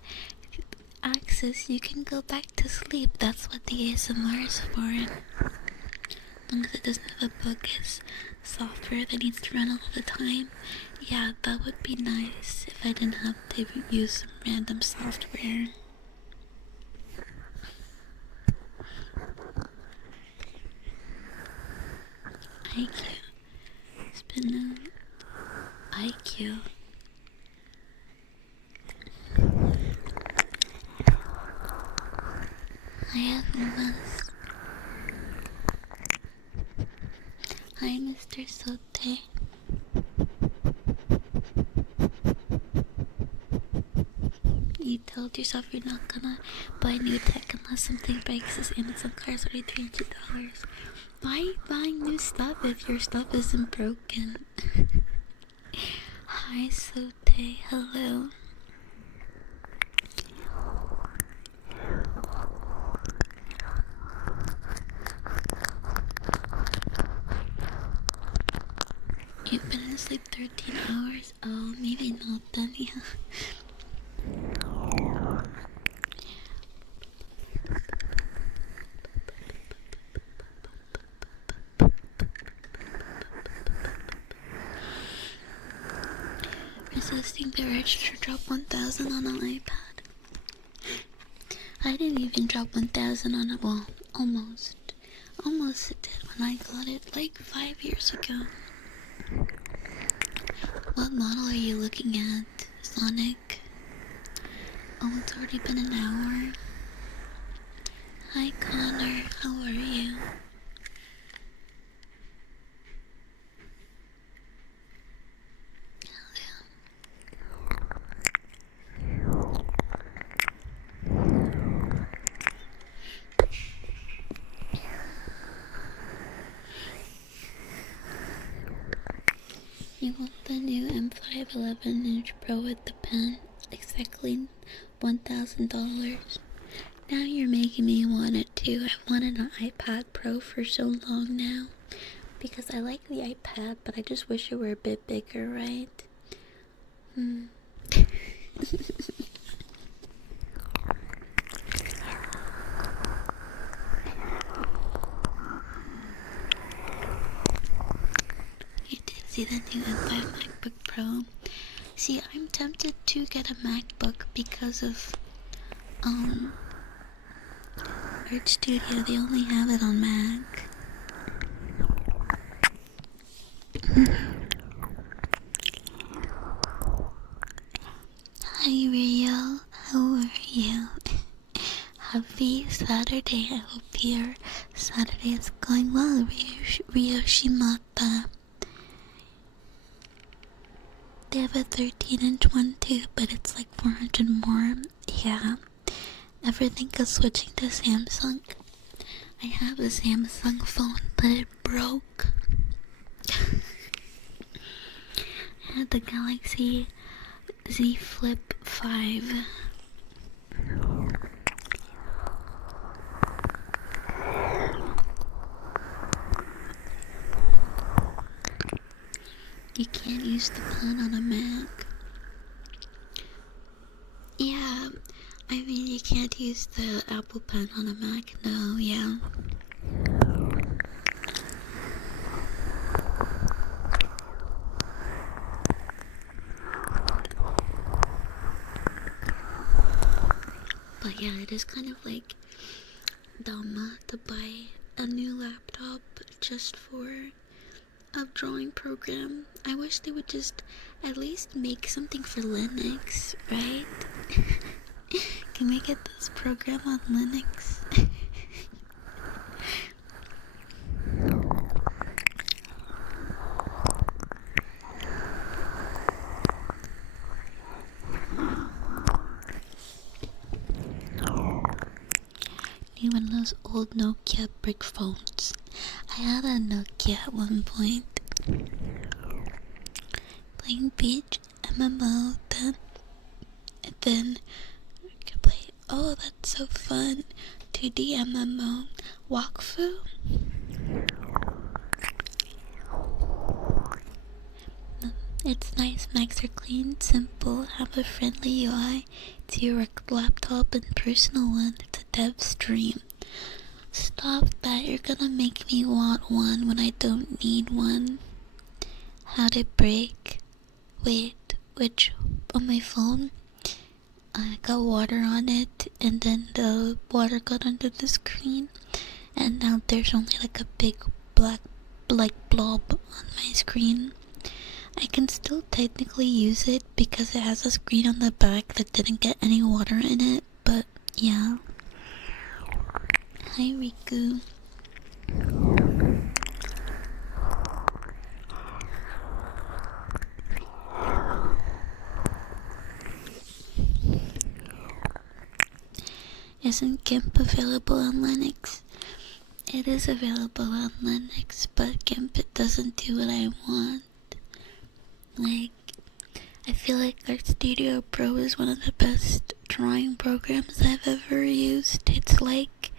access, you can go back to sleep. That's what the ASMR is for. As long as it doesn't have a bug as software that needs to run all the time. Yeah, that would be nice if I didn't have to use some random software. IQ. Spin IQ. I have less. Hi, Mr. Sote. You told yourself you're not gonna buy new tech unless something breaks. This Amazon car is already $300. Why are you buying new stuff if your stuff isn't broken? Hi, Sote. Hello. You've been asleep 13 hours? Oh, maybe not then, yeah. Resisting the urge to drop 1,000 on an iPad. I didn't even drop 1,000 on a, well, almost. Almost did when I got it like 5 years ago. What model are you looking at, Sonic? Oh, it's already been an hour. Hi Connor, how are you? You want the new M5 11-inch Pro with the pen? Exactly $1,000. Now you're making me want it too. I've wanted an iPad Pro for so long now. Because I like the iPad, but I just wish it were a bit bigger, right? You did see the new M5 MacBook Pro. See, I'm tempted to get a MacBook because of Art Studio. They only have it on Mac. Hi Rio, how are you? Happy Saturday. I hope your Saturday is going well, Rio Shimata. They have a 13-inch one too, but it's like 400 more. Yeah. Ever think of switching to Samsung? I have a Samsung phone, but it broke. I had the Galaxy Z Flip 5. You can't use the pen on a Mac. Yeah, I mean you can't use the Apple Pen on a Mac. No, yeah. it is kind of like dumb to buy a new laptop just for a drawing program. I wish they would just at least make something for Linux, right? Can we get this program on Linux? Need one of those old Nokia brick phones. I had a Nokia at one point. Playing beach, MMO, then I could play. Oh, that's so fun! 2D MMO, Wakfu. It's nice. Macs are clean, simple, have a friendly UI. It's your laptop and personal one. It's a dev stream. Stop that! You're gonna make me want one when I don't need one. How'd it break? Wait, which on my phone? I got water on it, and then the water got under the screen, and now there's only like a big black blob on my screen. I can still technically use it because it has a screen on the back that didn't get any water in it, but yeah. Hi Riku. Isn't GIMP available on Linux? It is available on Linux, but GIMP doesn't do what I want. Like, I feel like Art Studio Pro is one of the best drawing programs I've ever used. It's like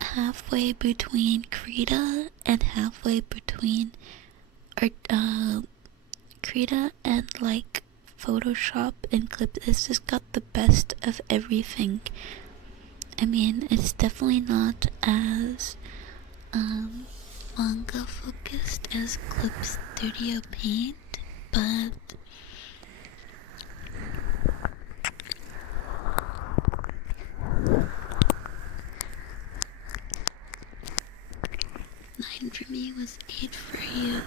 halfway between Krita and halfway between Krita and like Photoshop and Clip. It's just got the best of everything. I mean, it's definitely not as manga focused as Clip Studio Paint, but nine for me was 8 for you.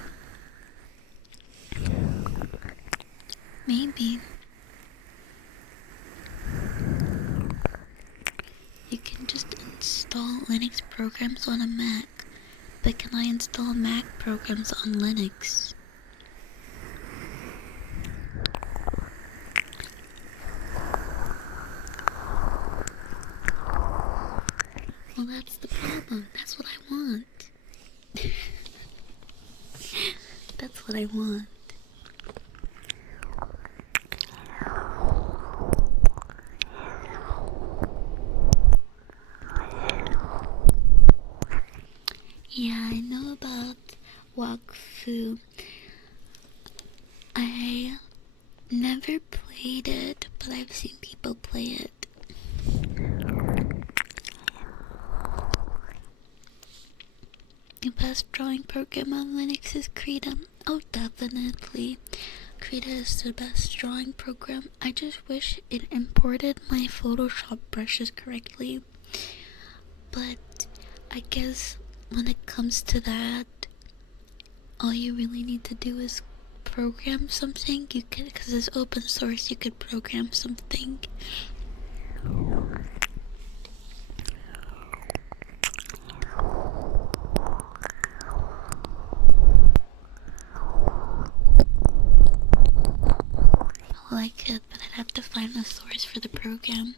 Maybe. You can just install Linux programs on a Mac, but can I install Mac programs on Linux? Well, that's the problem. That's what I want. That's what I want. Yeah, I know about Wakfu. I never played it, but I've seen people play it. The best drawing program on Linux is Krita. Oh, definitely. Krita is the best drawing program. I just wish it imported my Photoshop brushes correctly. But I guess when it comes to that, all you really need to do is program something. You could, because it's open source, you could program something. I could, but I'd have to find the source for the program.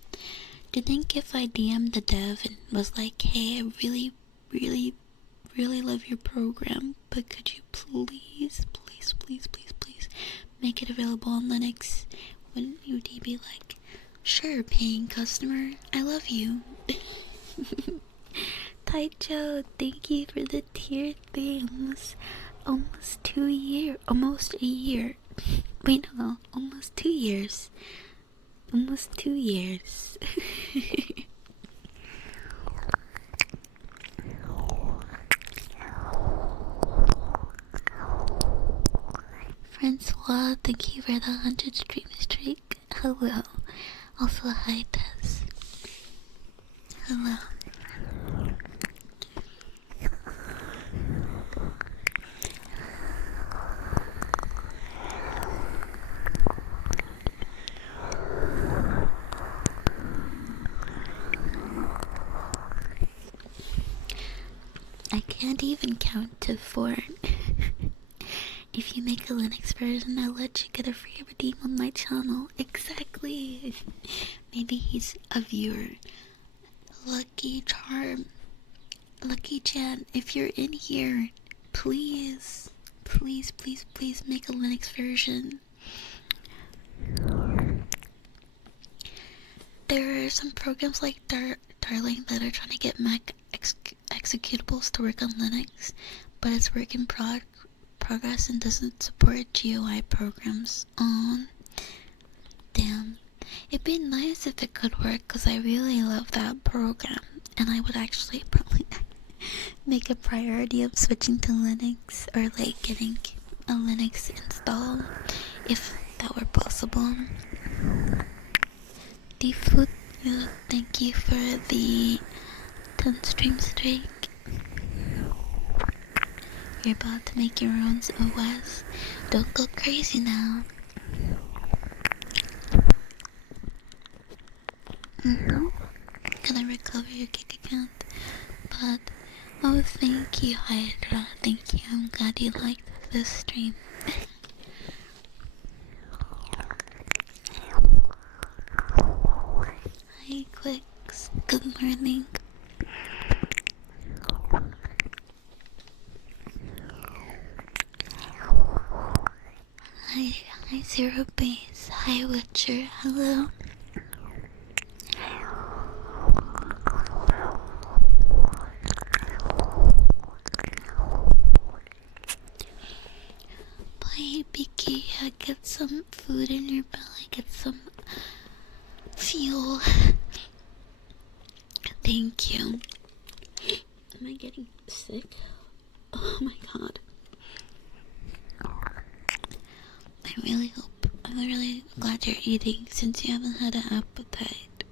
Do you think if I DM'd the dev and was like, hey, I really, really, really love your program, but could you please make it available on Linux? Wouldn't you be like, sure, paying customer, I love you. Taicho, thank you for the tier thing. Almost a year. Wait, no, almost 2 years. Almost 2 years. Francois, thank you for the 100 stream streak. Hello. Also, hi, Tess. Hello. I can't even count to 4. If you make a Linux version, I'll let you get a free redeem on my channel. Exactly. Maybe he's a viewer. Lucky Charm. Lucky Jan, if you're in here, please make a Linux version. There are some programs like Darling that are trying to get Mac executables to work on Linux, but it's work in progress and doesn't support GUI programs. Damn. It'd be nice if it could work, because I really love that program, and I would actually probably make a priority of switching to Linux, or like getting a Linux install if that were possible. Defoot, thank you for the 10 stream streak. You're about to make your own OS. Don't go crazy now. Gonna recover your gig account. But, oh, thank you, Hydra. Thank you. I'm glad you liked this stream. Hi, Quicks. Good morning. Hi, Zero Base. Hi, Witcher. Hello. Bye, Beaky. Get some food in your belly. Get some fuel. Thank you. Am I getting sick? Oh my god. I'm really glad you're eating since you haven't had an appetite.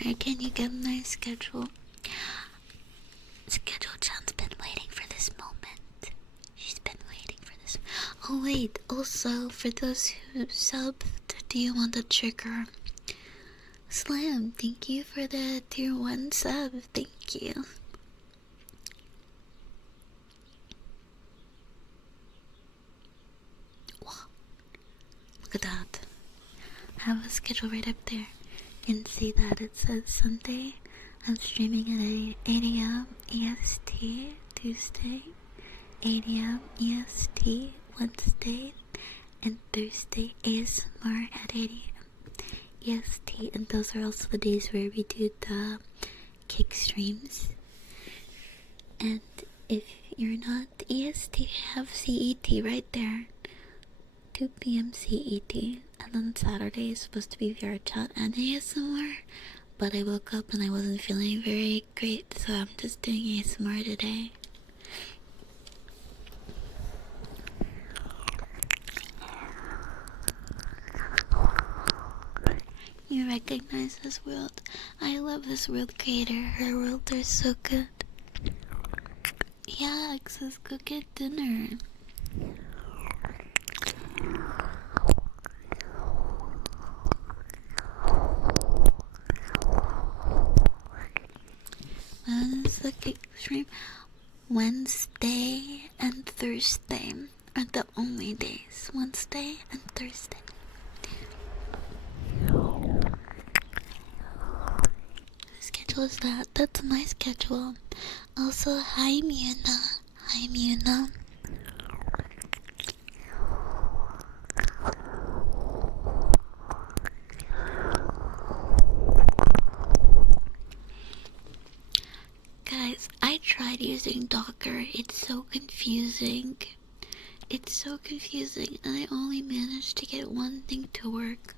Where can you get a nice schedule? Chan's been waiting for this moment. She's been waiting for this. Oh wait, also for those who subbed, do you want a trigger? Slam, thank you for the tier 1 sub. Thank you. Wow. Look at that. I have a schedule right up there. You can see that it says Sunday. I'm streaming at 8 a.m. EST. Tuesday, 8 a.m. EST. Wednesday and Thursday ASMR at 8 a.m. EST, and those are also the days where we do the kick streams. And if you're not EST, have CET right there, 2 p.m. CET. And on Saturday is supposed to be VR chat and ASMR, but I woke up and I wasn't feeling very great, so I'm just doing ASMR today. You recognize this world? I love this world creator. Her worlds are so good. Yeah, Axis, go get dinner. When is the kick stream? Wednesday and Thursday are the only days. Wednesday and Thursday. Schedule is that? That's my schedule. Also, hi Muna. Hi Muna. Guys, I tried using Docker. It's so confusing. It's so confusing, and I only managed to get one thing to work.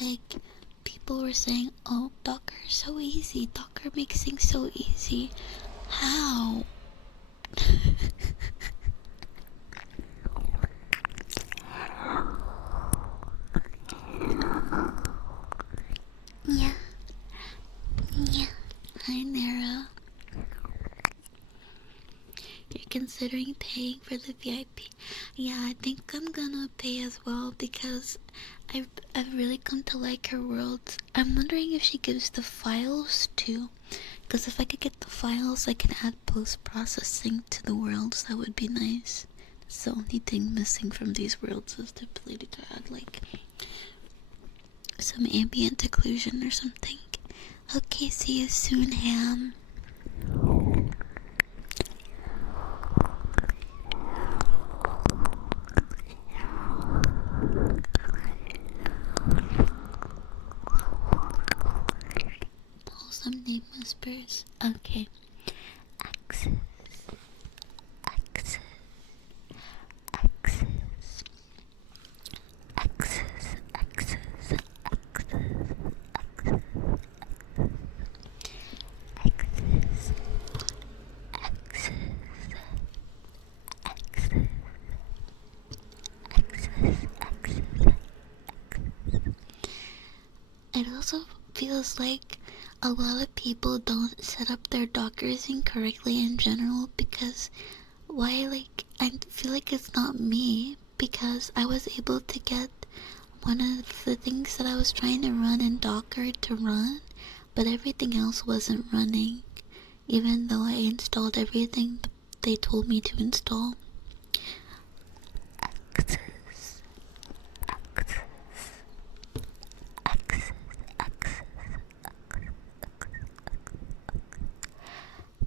Like, people were saying, oh, Docker is so easy. Docker makes things so easy. How? considering paying for the VIP. Yeah, I think I'm gonna pay as well because I've really come to like her world. I'm wondering if she gives the files too. Because if I could get the files, I can add post-processing to the worlds. That would be nice. That's the only thing missing from these worlds is the ability to add, like, some ambient occlusion or something. Okay, see you soon, Ham. Wholesome name whispers. Okay. Axis. Axis. Axis. Axis. Axis. Axis. Axis. Axis. It also feels like a lot of people don't set up their Dockers incorrectly in general because I feel like it's not me because I was able to get one of the things that I was trying to run in Docker to run, but everything else wasn't running, even though I installed everything they told me to install. Access. Access. Access. Access.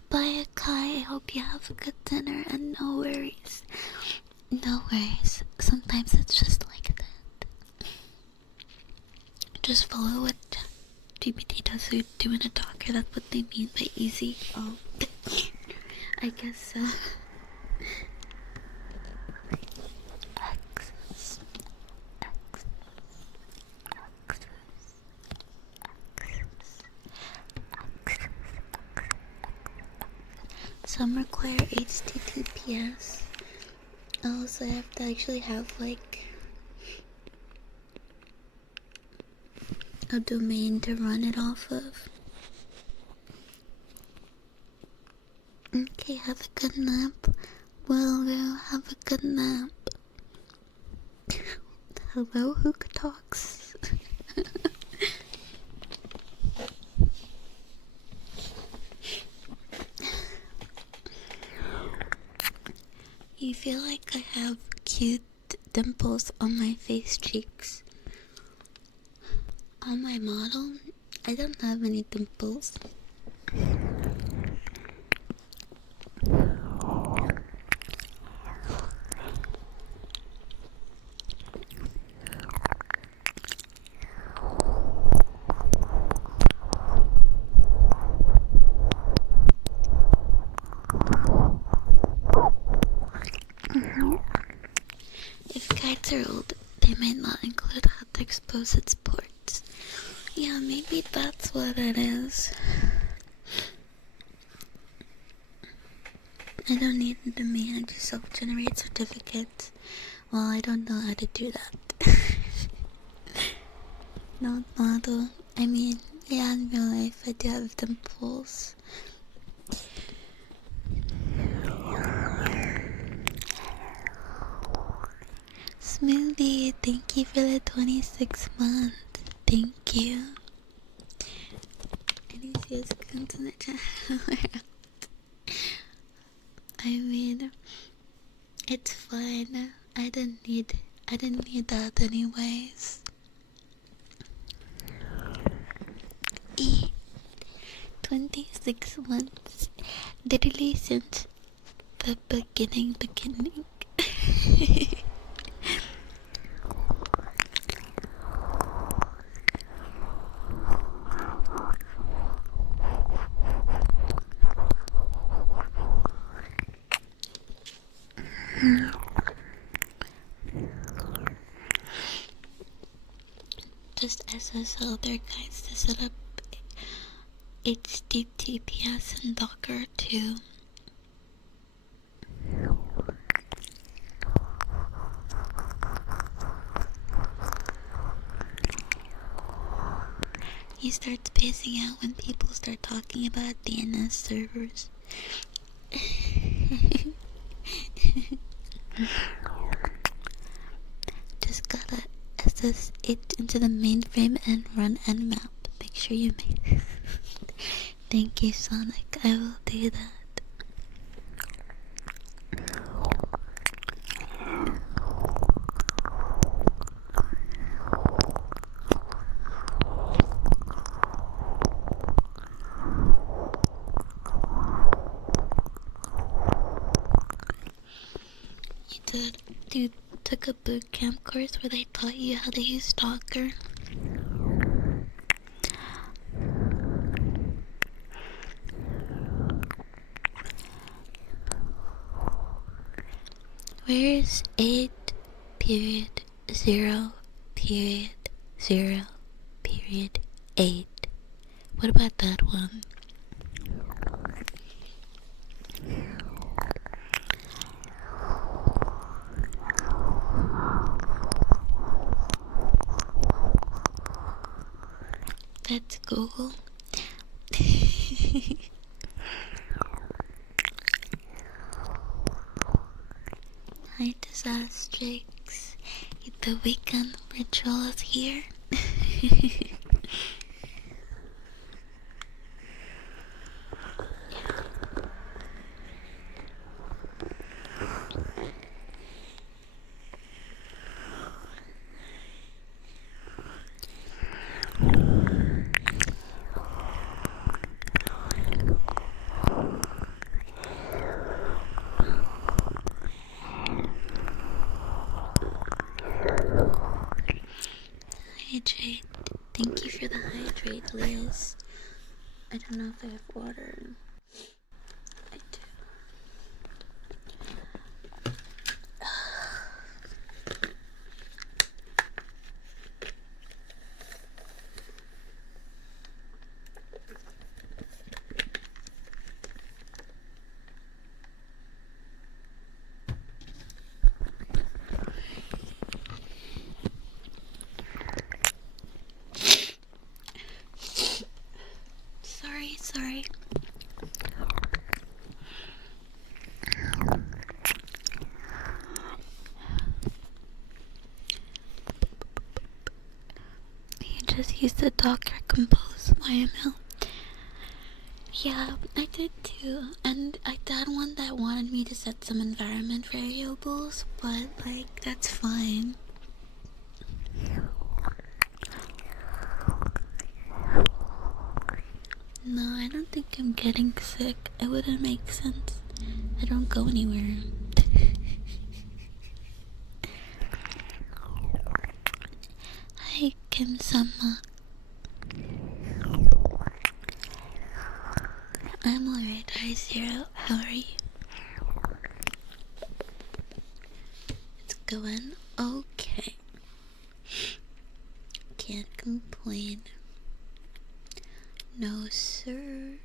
Bye, Akai. I hope you have a good dinner and no worries. No worries. Sometimes it's just like that. Just follow what GPT does do in a Docker. That's what they mean by easy. Oh, I guess so. Access. Access. Access. Access. Some require HTTPS. Also, I have to actually have like a domain to run it off of. Okay, have a good nap. Will have a good nap. Hello, who talks? You feel like I have cute dimples on my face cheeks. On my model, I don't have any dimples. If guides are old, they might not include how to expose its ports. Yeah, maybe that's what it is. I don't need a domain to self-generate certificates. Well, I don't know how to do that. No model. I mean, yeah, in real life I do have dimples. Smoothie, thank you for the 26 months. Thank you. I need to use internet channel. I mean, it's fine. I didn't need that anyways. 26 months. Literally since the beginning. Just SSL their guides to set up HTTPS and Docker too. He starts spacing out when people start talking about DNS servers. Just gotta access it into the mainframe and run nmap. Make sure you make. Thank you, Sonic. I will do that. You took a boot camp course where they taught you how to use Docker. Where is 8.0.0.8? What about that one? That's Google. Hi, Disastrix. The weekend ritual is here. Hydrate. Thank you for the hydrate, Liz. I don't know if I have water. I do. Sorry. You just used the Docker Compose YML. Yeah, I did too. And I had one that wanted me to set some environment variables, but like, that's fine. No, I don't think I'm getting sick. It wouldn't make sense. I don't go anywhere. Hi, Kim-sama. I'm alright. Hi, Zero. How are you? It's going okay. Can't complain. No, sir.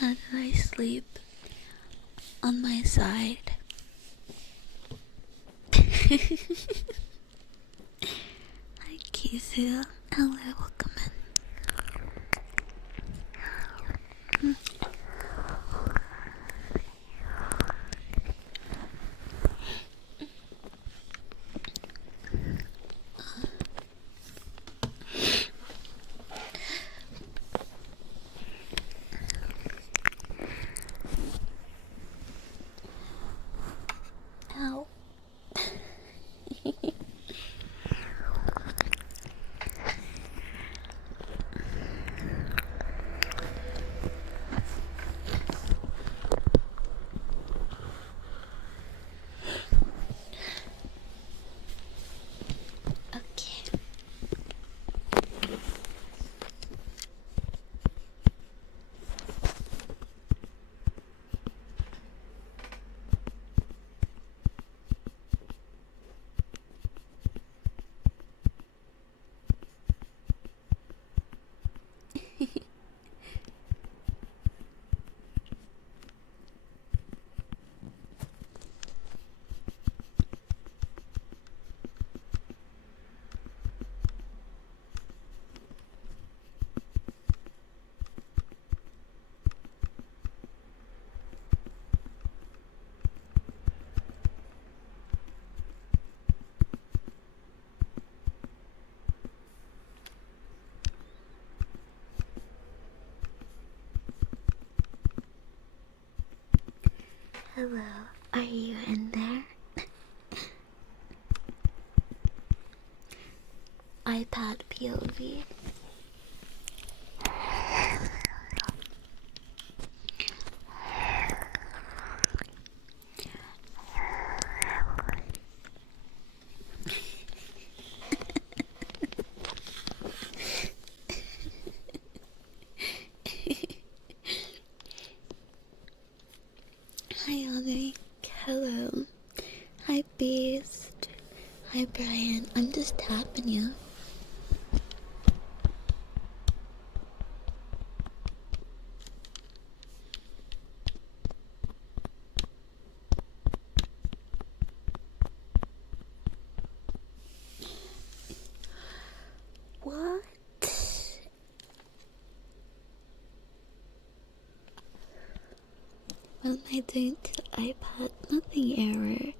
How did I sleep? On my side. Hi, Kizu. Hello, welcome in. Hello, are you in there? iPad POV. Hi, Audrey. Hello. Hi, Beast. Hi, Brian. I'm just tapping you. What? What am I doing to the iPad? Nothing, error.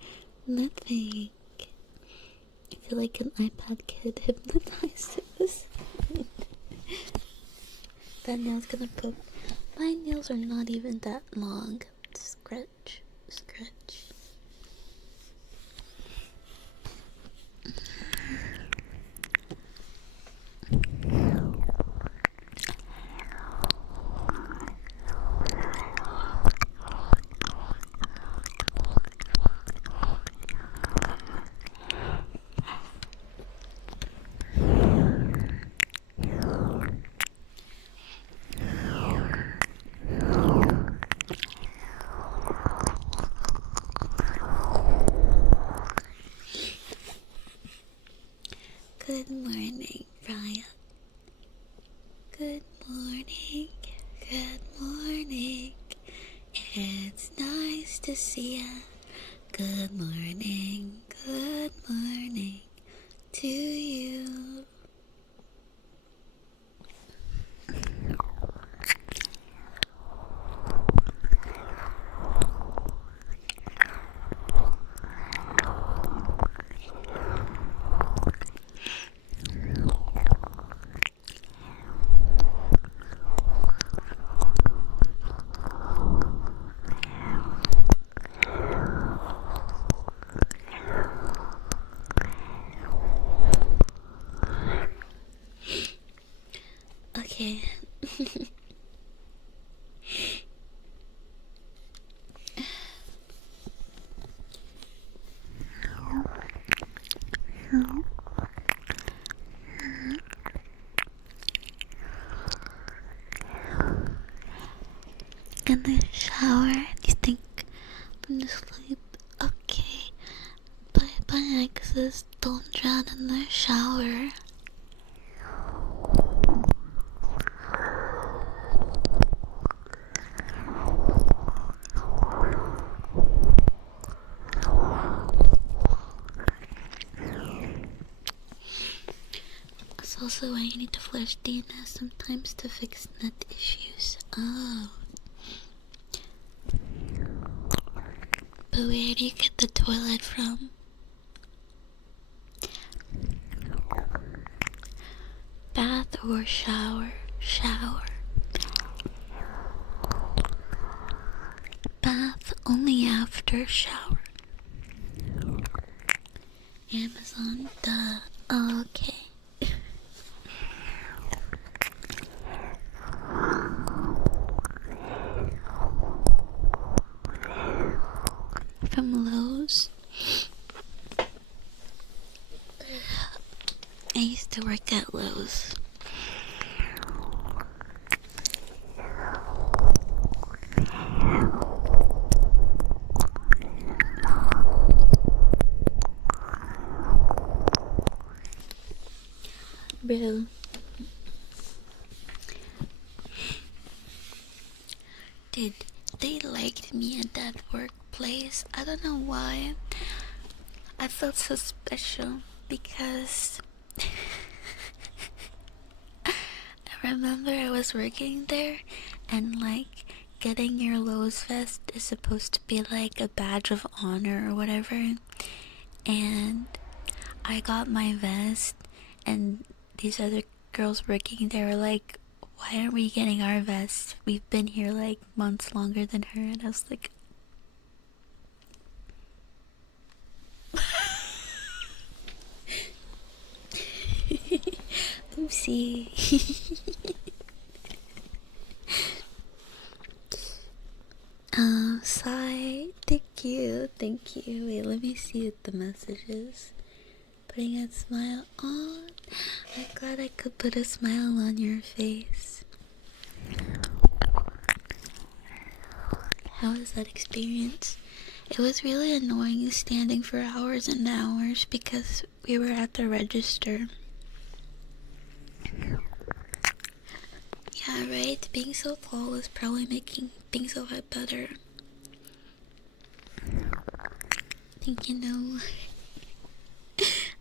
Nothing. I feel like an iPad kid hypnotized us. That nail's gonna poke. My nails are not even that long. Scratch, scratch. Good morning, Brian. Good morning. Good morning. It's nice to see ya. Good morning. Good morning to you. Okay. Gonna shower. You think I'm gonna sleep? Okay. Bye bye, exes. Don't drown in the shower. That's also why you need to flush DNS sometimes to fix net issues. Oh. But where do you get the toilet from? Bath or shower? Shower. Bath only after shower. Amazon, duh. Okay. From Lowe's. I used to work at Lowe's. Bro. Dude, they liked me at that workplace. I don't know why. I felt so special because I remember I was working there and like getting your Lowe's vest is supposed to be like a badge of honor or whatever. And I got my vest and these other girls working there were like, why aren't we getting our vests? We've been here like months longer than her. And I was like, Oopsie. Sigh. Thank you. Wait, let me see the messages. Putting a smile on. I'm glad I could put a smile on your face. How was that experience? It was really annoying standing for hours and hours because we were at the register. Yeah, right? Being so tall is probably making things a lot better. I think you know.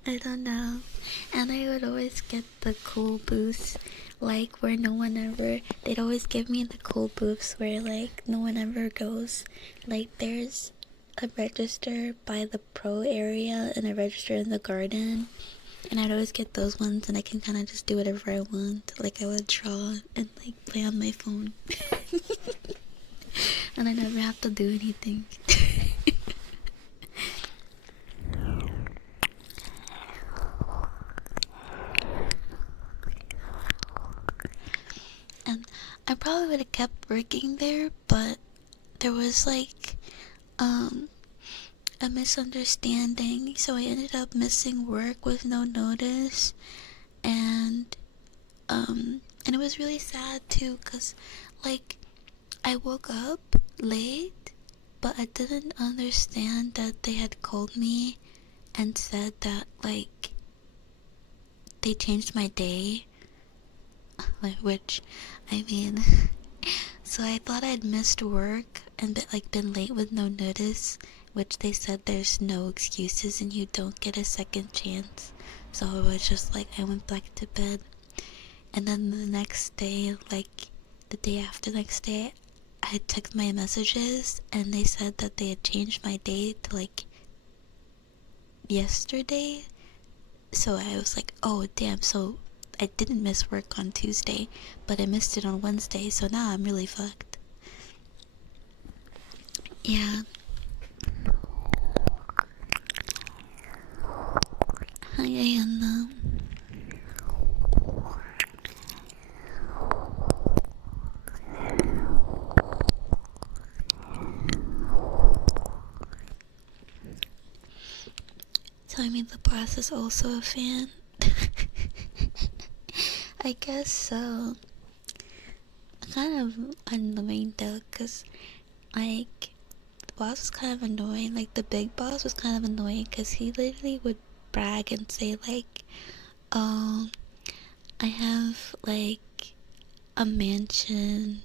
I don't know. And I would always get the cool booths, like where no one ever, they'd always give me the cool booths where like no one ever goes. Like there's a register by the pro area and a register in the garden. And I'd always get those ones and I can kind of just do whatever I want. Like I would draw and like play on my phone. And I never have to do anything. And I probably would have kept working there, but there was like a misunderstanding, so I ended up missing work with no notice, and it was really sad too, cause like I woke up late, but I didn't understand that they had called me and said that like they changed my day, like, which I mean so I thought I'd missed work and been late with no notice, which they said there's no excuses and you don't get a second chance. So I was just like, I went back to bed. And then the next day, like the day after next day, I checked my messages and they said that they had changed my day to like yesterday. So I was like, oh damn, so I didn't miss work on Tuesday, but I missed it on Wednesday, so now I'm really fucked. Yeah. Hi, Anna. Tell me the boss is also a fan. I guess so. Kind of annoying though, cause like the boss was kind of annoying. Like the big boss was kind of annoying, cause he literally would brag and say like, "Oh, I have like a mansion."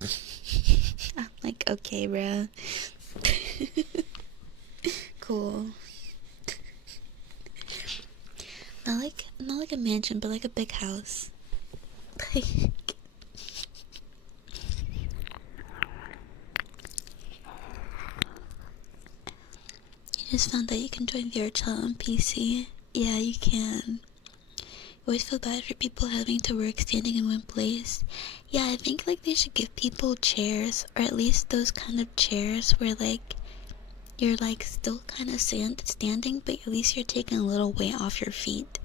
I'm like, okay, bro. Cool. Not like a mansion, but like a big house. I just found out you can join VRChat on PC. Yeah, you can. I always feel bad for people having to work standing in one place. Yeah, I think like they should give people chairs, or at least those kind of chairs where like you're like still kind of standing, but at least you're taking a little weight off your feet.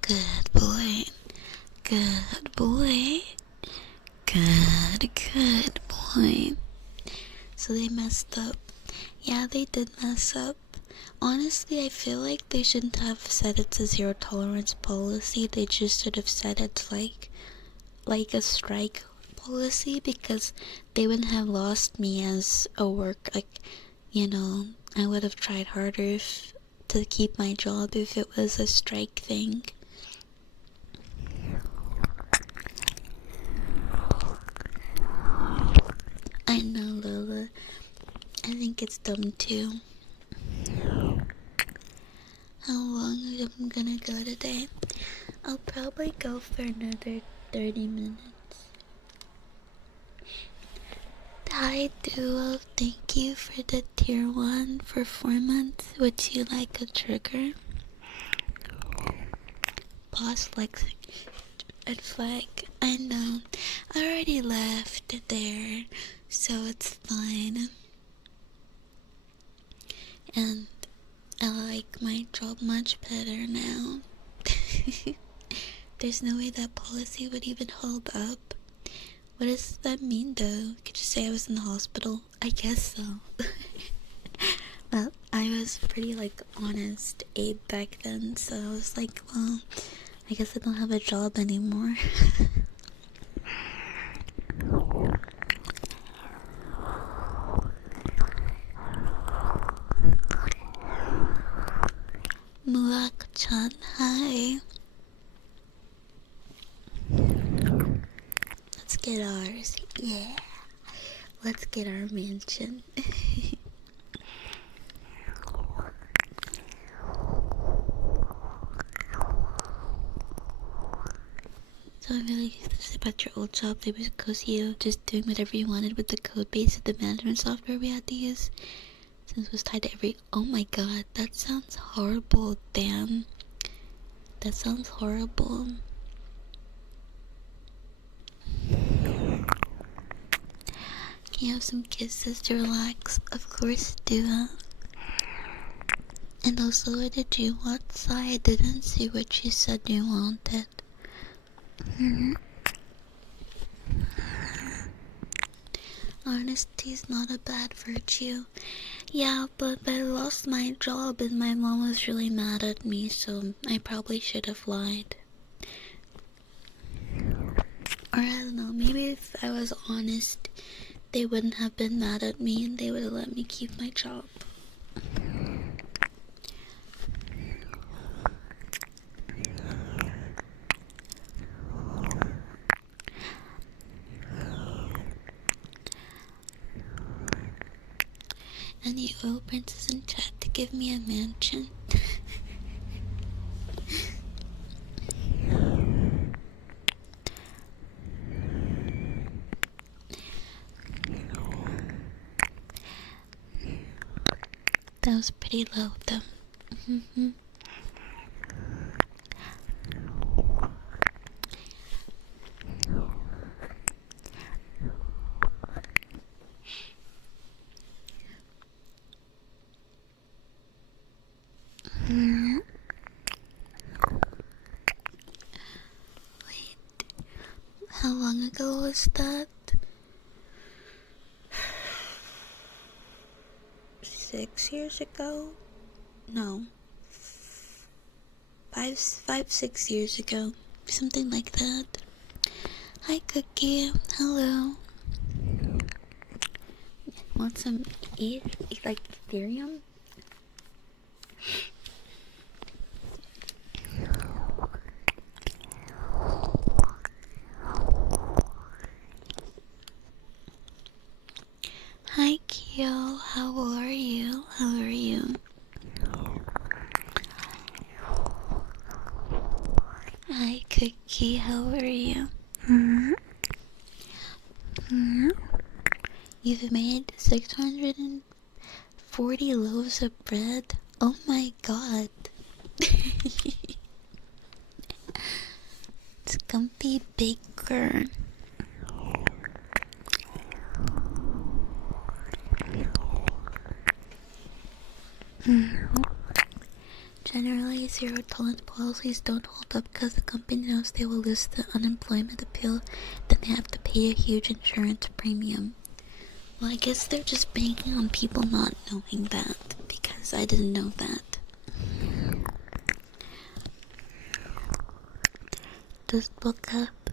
Good boy. Good boy. Good boy. So they messed up. Yeah, they did mess up. Honestly, I feel like they shouldn't have said it's a zero tolerance policy. They just should have said it's like a strike policy, because they wouldn't have lost me as a work, like, you know, I would have tried harder to keep my job if it was a strike thing. I know, Lola. I think it's dumb too. How long am I gonna go today? I'll probably go for another 30 minutes. Hi Duo, thank you for the tier 1 for 4 months. Would you like a trigger? Boss likes red flag. I know. I already left there, so it's fine. and I like my job much better now. There's no way that policy would even hold up. What does that mean though? Could you say I was in the hospital? I guess so. Well, I was pretty like honest Abe back then, so I was like, well, I guess I don't have a job anymore. Muak-chan, hi. Let's get ours. Yeah. Let's get our mansion. So I'm really curious about your old job. They were because you just doing whatever you wanted with the code base of the management software we had to use. Since it was tied to every... Oh my god, that sounds horrible, damn. That sounds horrible. Can you have some kisses to relax? Of course, do that. And also, what did you want? Sorry, I didn't see what you said you wanted. Honesty's not a bad virtue. Yeah, but I lost my job and my mom was really mad at me, so I probably should have lied. Or I don't know, maybe if I was honest, they wouldn't have been mad at me and they would have let me keep my job. And you owe Princess in chat to give me a mansion. That was pretty low though. Wait, how long ago was that? 6 years ago? No. 6 years ago. Something like that. Hi, Cookie. Hello. Want some like Ethereum? Hi, Kyo. How are you? How are you? Hi, Cookie. How are you? You've made 640 loaves of bread? Oh my god. Scumpy baker. Generally, zero tolerance policies don't hold up because the company knows they will lose the unemployment appeal, then they have to pay a huge insurance premium. Well, I guess they're just banking on people not knowing that, because I didn't know that. Just look up.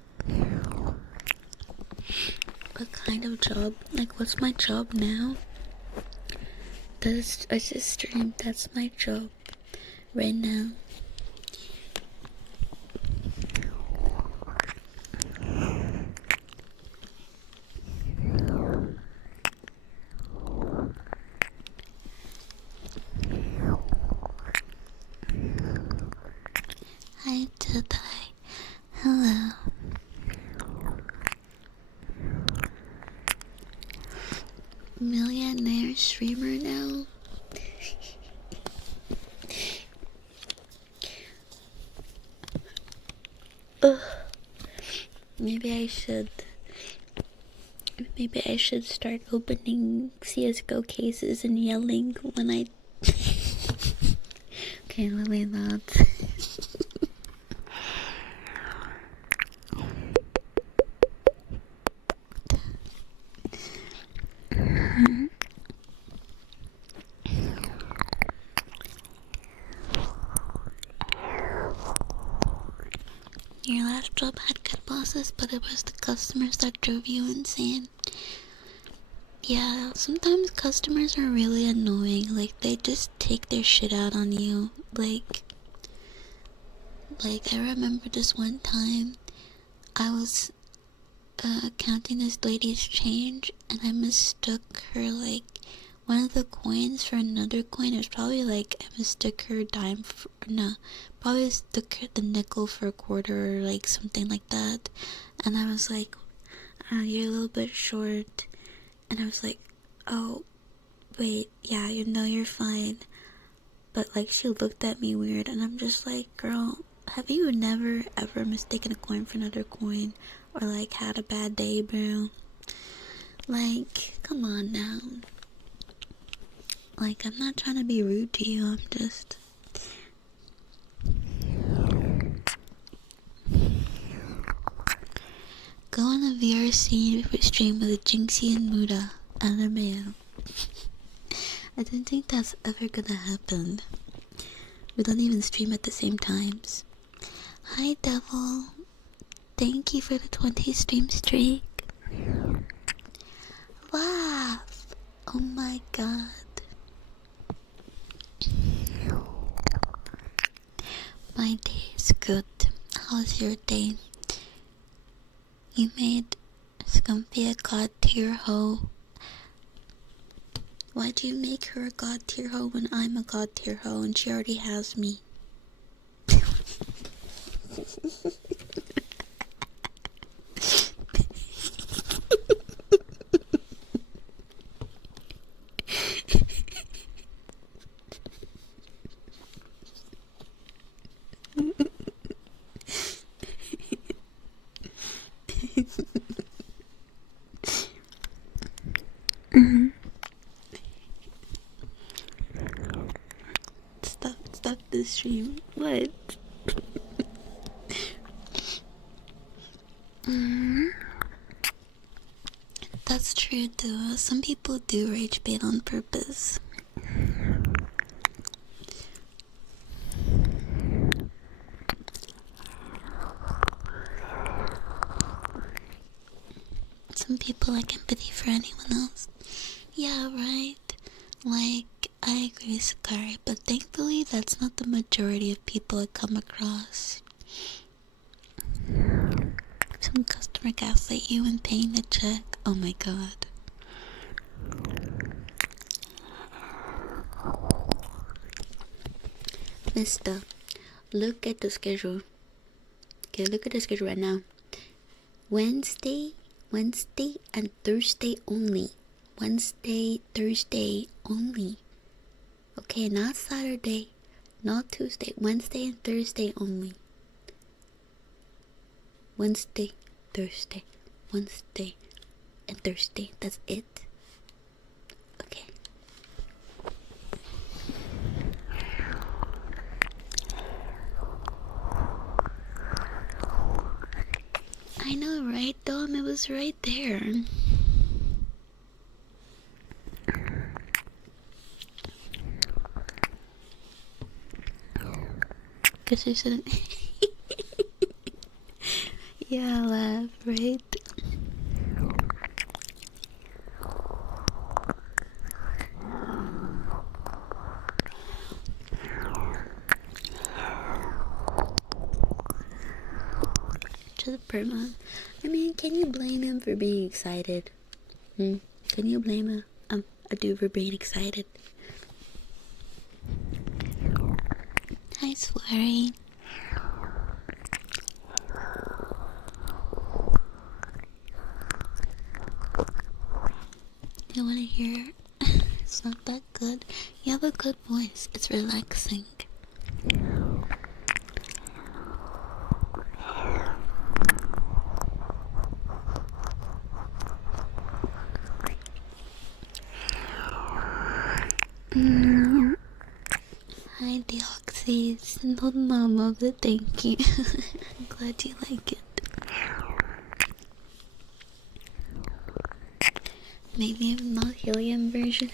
What kind of job? Like, what's my job now? I just streamed. That's my job right now. Hi, Jedi. Hello. Millionaire streamer now. Ugh. Maybe I should start opening CSGO cases and yelling when I Okay, Lily, not. Your last job had good bosses, but it was the customers that drove you insane. Yeah, sometimes customers are really annoying. Like, they just take their shit out on you. Like I remember this one time I was counting this lady's change, and I mistook her, like, one of the coins for another coin. It was probably like I mistook her dime for, no, probably mistook her the nickel for a quarter or like something like that. And I was like, you're a little bit short. And I was like, oh, wait, yeah, you know, you're fine. But like, she looked at me weird, and I'm just like, girl, have you never ever mistaken a coin for another coin, or like had a bad day, bro? Like, come on now. Like, I'm not trying to be rude to you, I'm just... Go on a VR stream with Jinxie and Muda and a man. I don't think that's ever gonna happen. We don't even stream at the same times. Hi, Devil. Thank you for the 20 stream streak. Wow. Oh my god. My day is good. How's your day? You made Scumpy a god tier hoe. Why'd you make her a god tier hoe when I'm a god tier hoe and she already has me? Stop the stream. What? That's true too. Some people do rage bait on purpose. Some people like empathy for anyone else. Yeah, right. Like, I agree, Sakari, but thankfully that's not the majority of people I come across. Some customer gaslight you when paying the check. Oh my god. Mister, look at the schedule. Okay, look at the schedule right now. Wednesday, and Thursday only. Wednesday, Thursday only. Okay, not Saturday, not Tuesday. Wednesday and Thursday only. Wednesday, Thursday, Wednesday, and Thursday. That's it. Okay. I know, right, Dom? It was right there. Cause you shouldn't. Yeah, laugh, right? To the perma. I mean, can you blame him for being excited? Can you blame a dude for being excited? Hi, Swery. You wanna hear? It's not that good. You have a good voice. It's relaxing. Hi, Deoxy. Deoxys. No, love it. Thank you. I'm glad you like it. Maybe I'm not helium version.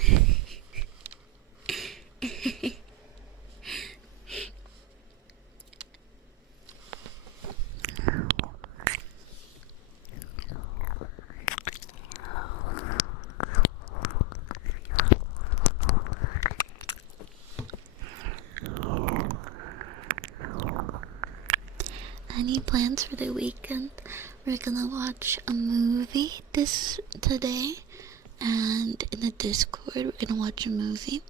Any plans for the weekend? We're gonna watch a movie today, and in the Discord we're gonna watch a movie,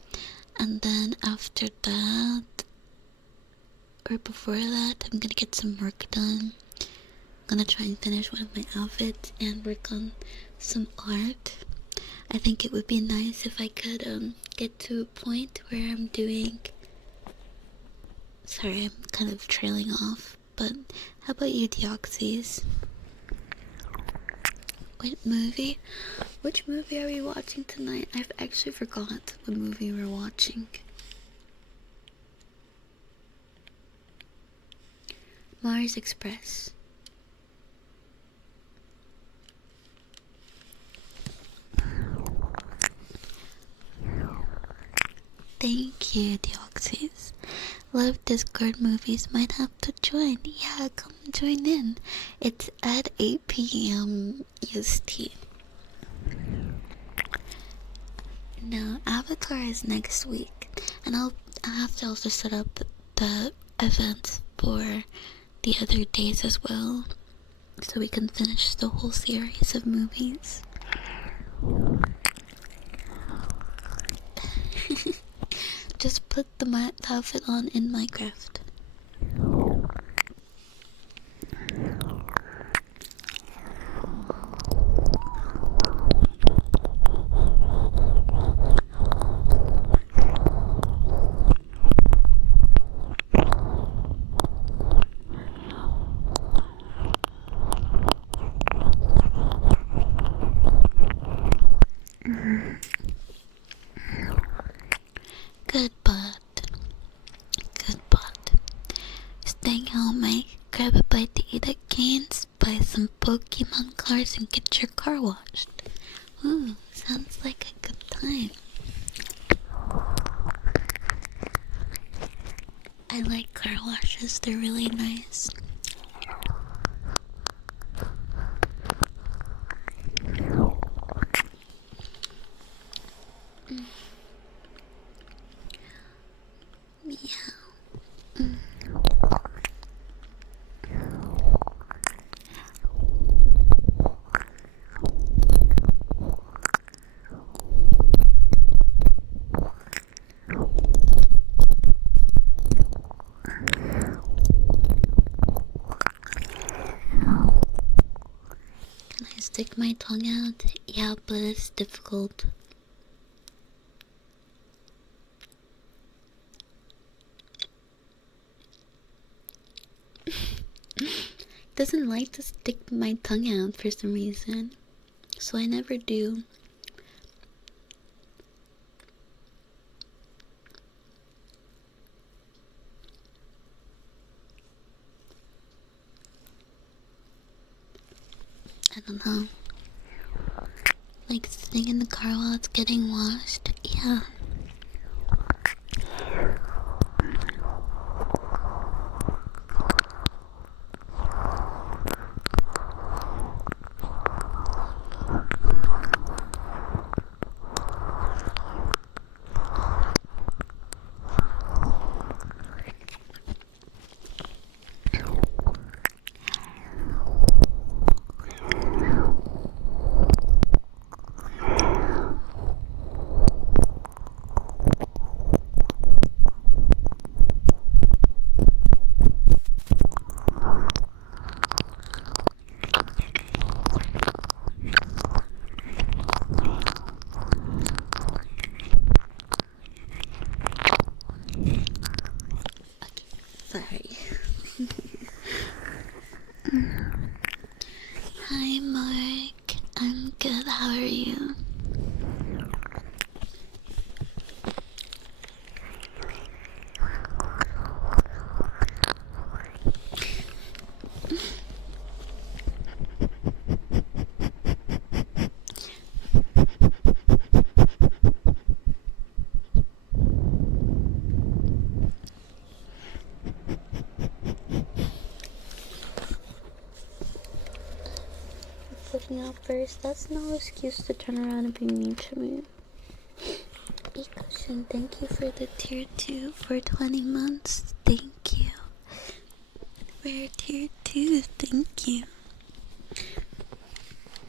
and then after that, or before that, I'm gonna get some work done. I'm gonna try and finish one of my outfits and work on some art. I think it would be nice if I could get to a point where I'm doing... Sorry, I'm kind of trailing off, but how about you, Deoxys? What movie? Which movie are we watching tonight? I've actually forgot what movie we're watching. Mars Express. Thank you, Deoxys. Love Discord movies, might have to join. Yeah, come join in. It's at 8 p.m. EST. Now, Avatar is next week, and I have to also set up the events for the other days as well, so we can finish the whole series of movies. Just put the outfit on in Minecraft. Good bud. Staying home, grab a bite to eat at Cane's, buy some Pokemon cards, and get your car washed. Ooh, sounds like a good time. I like car washes, they're really nice. Stick my tongue out? Yeah, but it's difficult. Doesn't like to stick my tongue out for some reason, so I never do. I don't know. Like sitting in the car while it's getting washed? Yeah. looking out first, that's no excuse to turn around and be mean to me. Ikoshin, thank you for the tier 2 for 20 months. Thank you. For tier 2, thank you.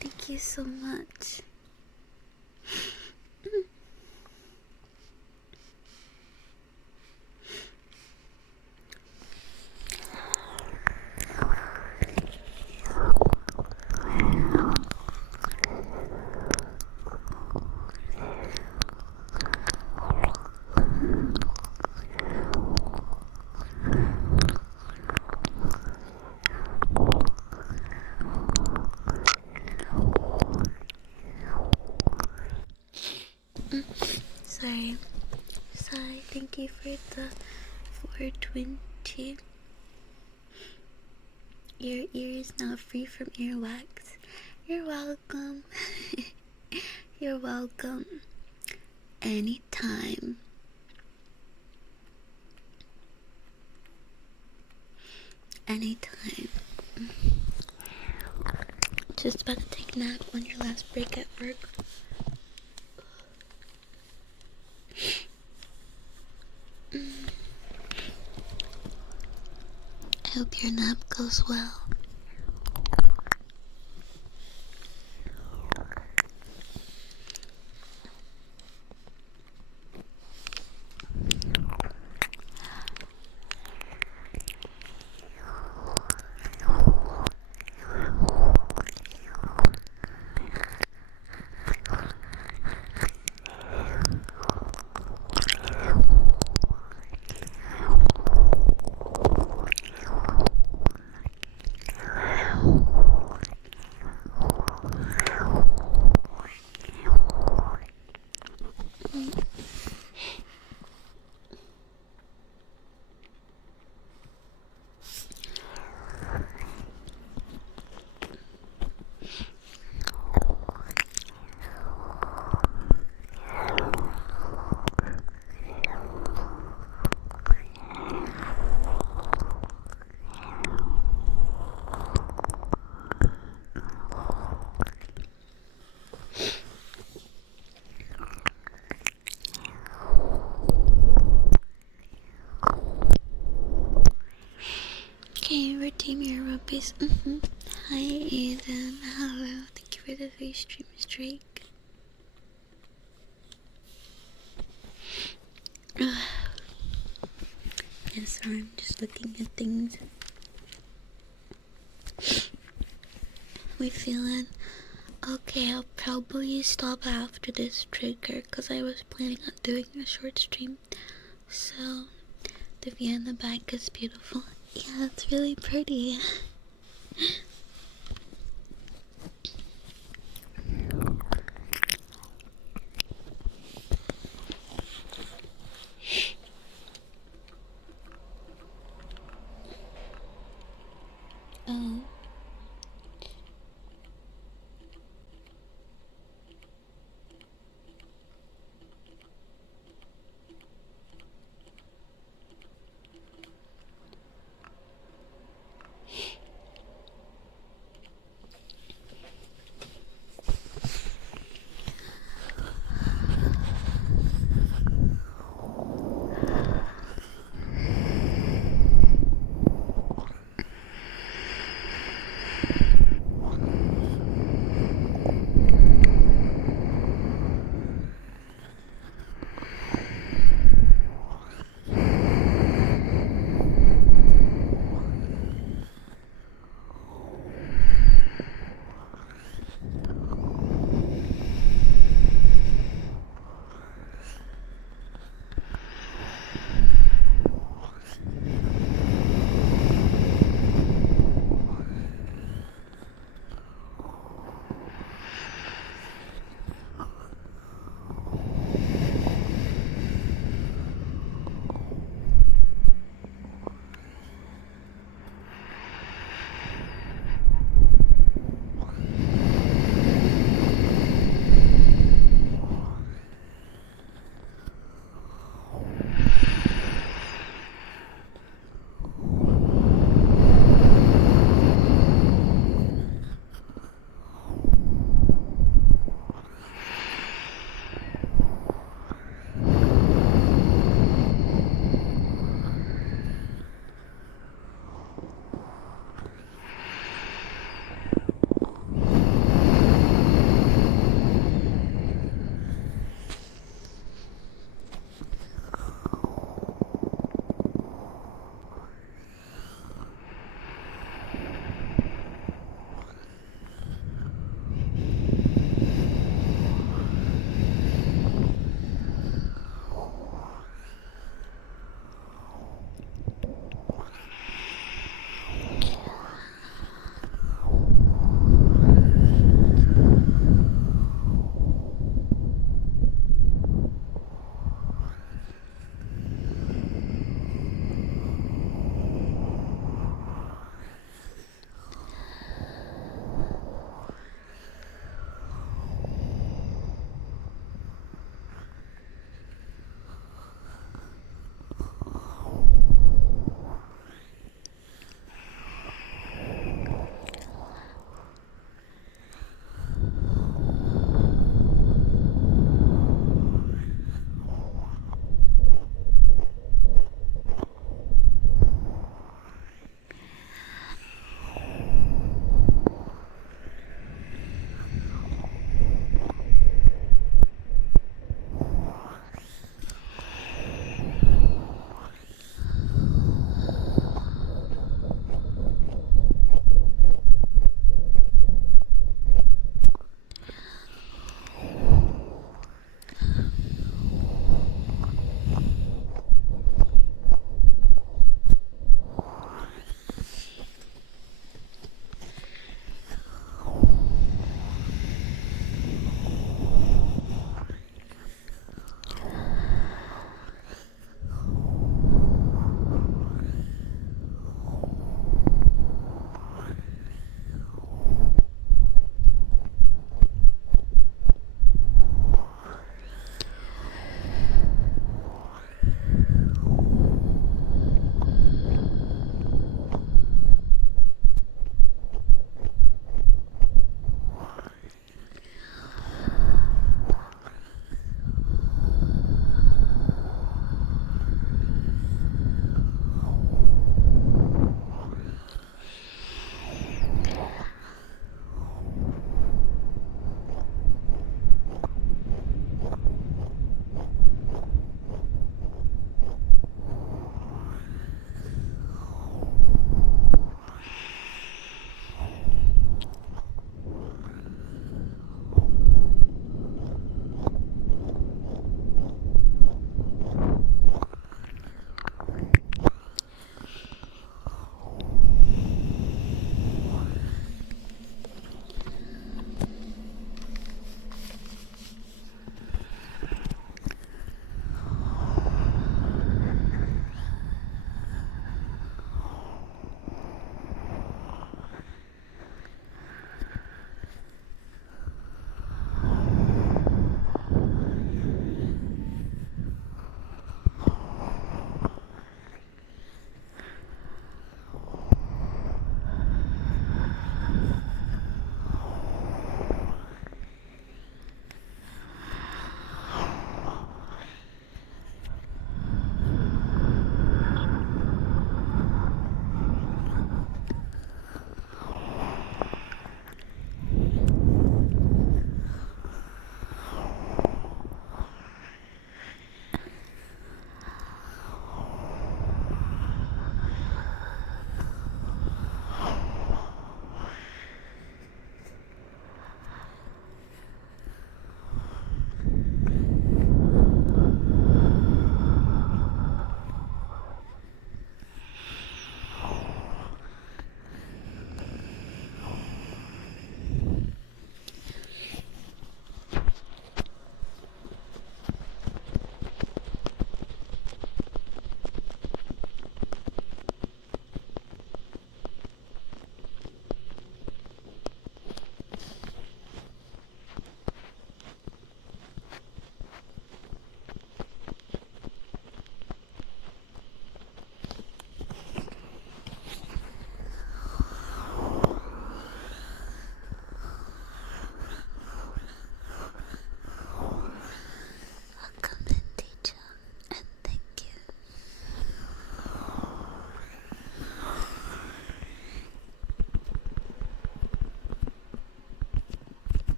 Thank you so much. Sorry, thank you for the 420. Your ear is now free from earwax. You're welcome. You're welcome. Anytime. Anytime. Just about to take a nap on your last break at work. I hope your nap goes well. Okay, redeem your rupees. Hi, Aiden. Hello. Thank you for the face stream, Drake. Yes, I'm just looking at things. We feeling okay. I'll probably stop after this trigger because I was planning on doing a short stream. So, the view in the back is beautiful. Yeah, it's really pretty. Oh.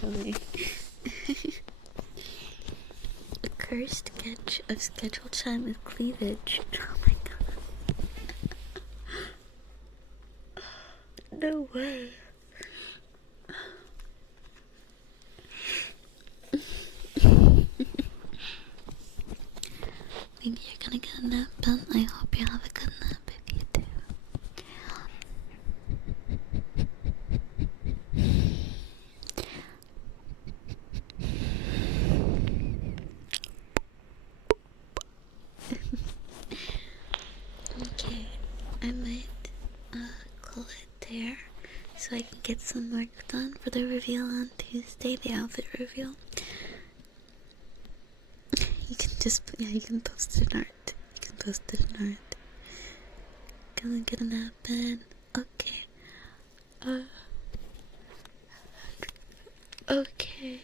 telling. A cursed sketch of scheduled time with cleavage. Oh my god. No way. Maybe you're gonna get a nap, but I hope you have a good nap if you do. Okay, I might call it there so I can get some work done for the reveal on Tuesday, the outfit reveal. You can just, yeah, you can post it in art. You can post it in art. Go and get a nap in. Okay. Okay.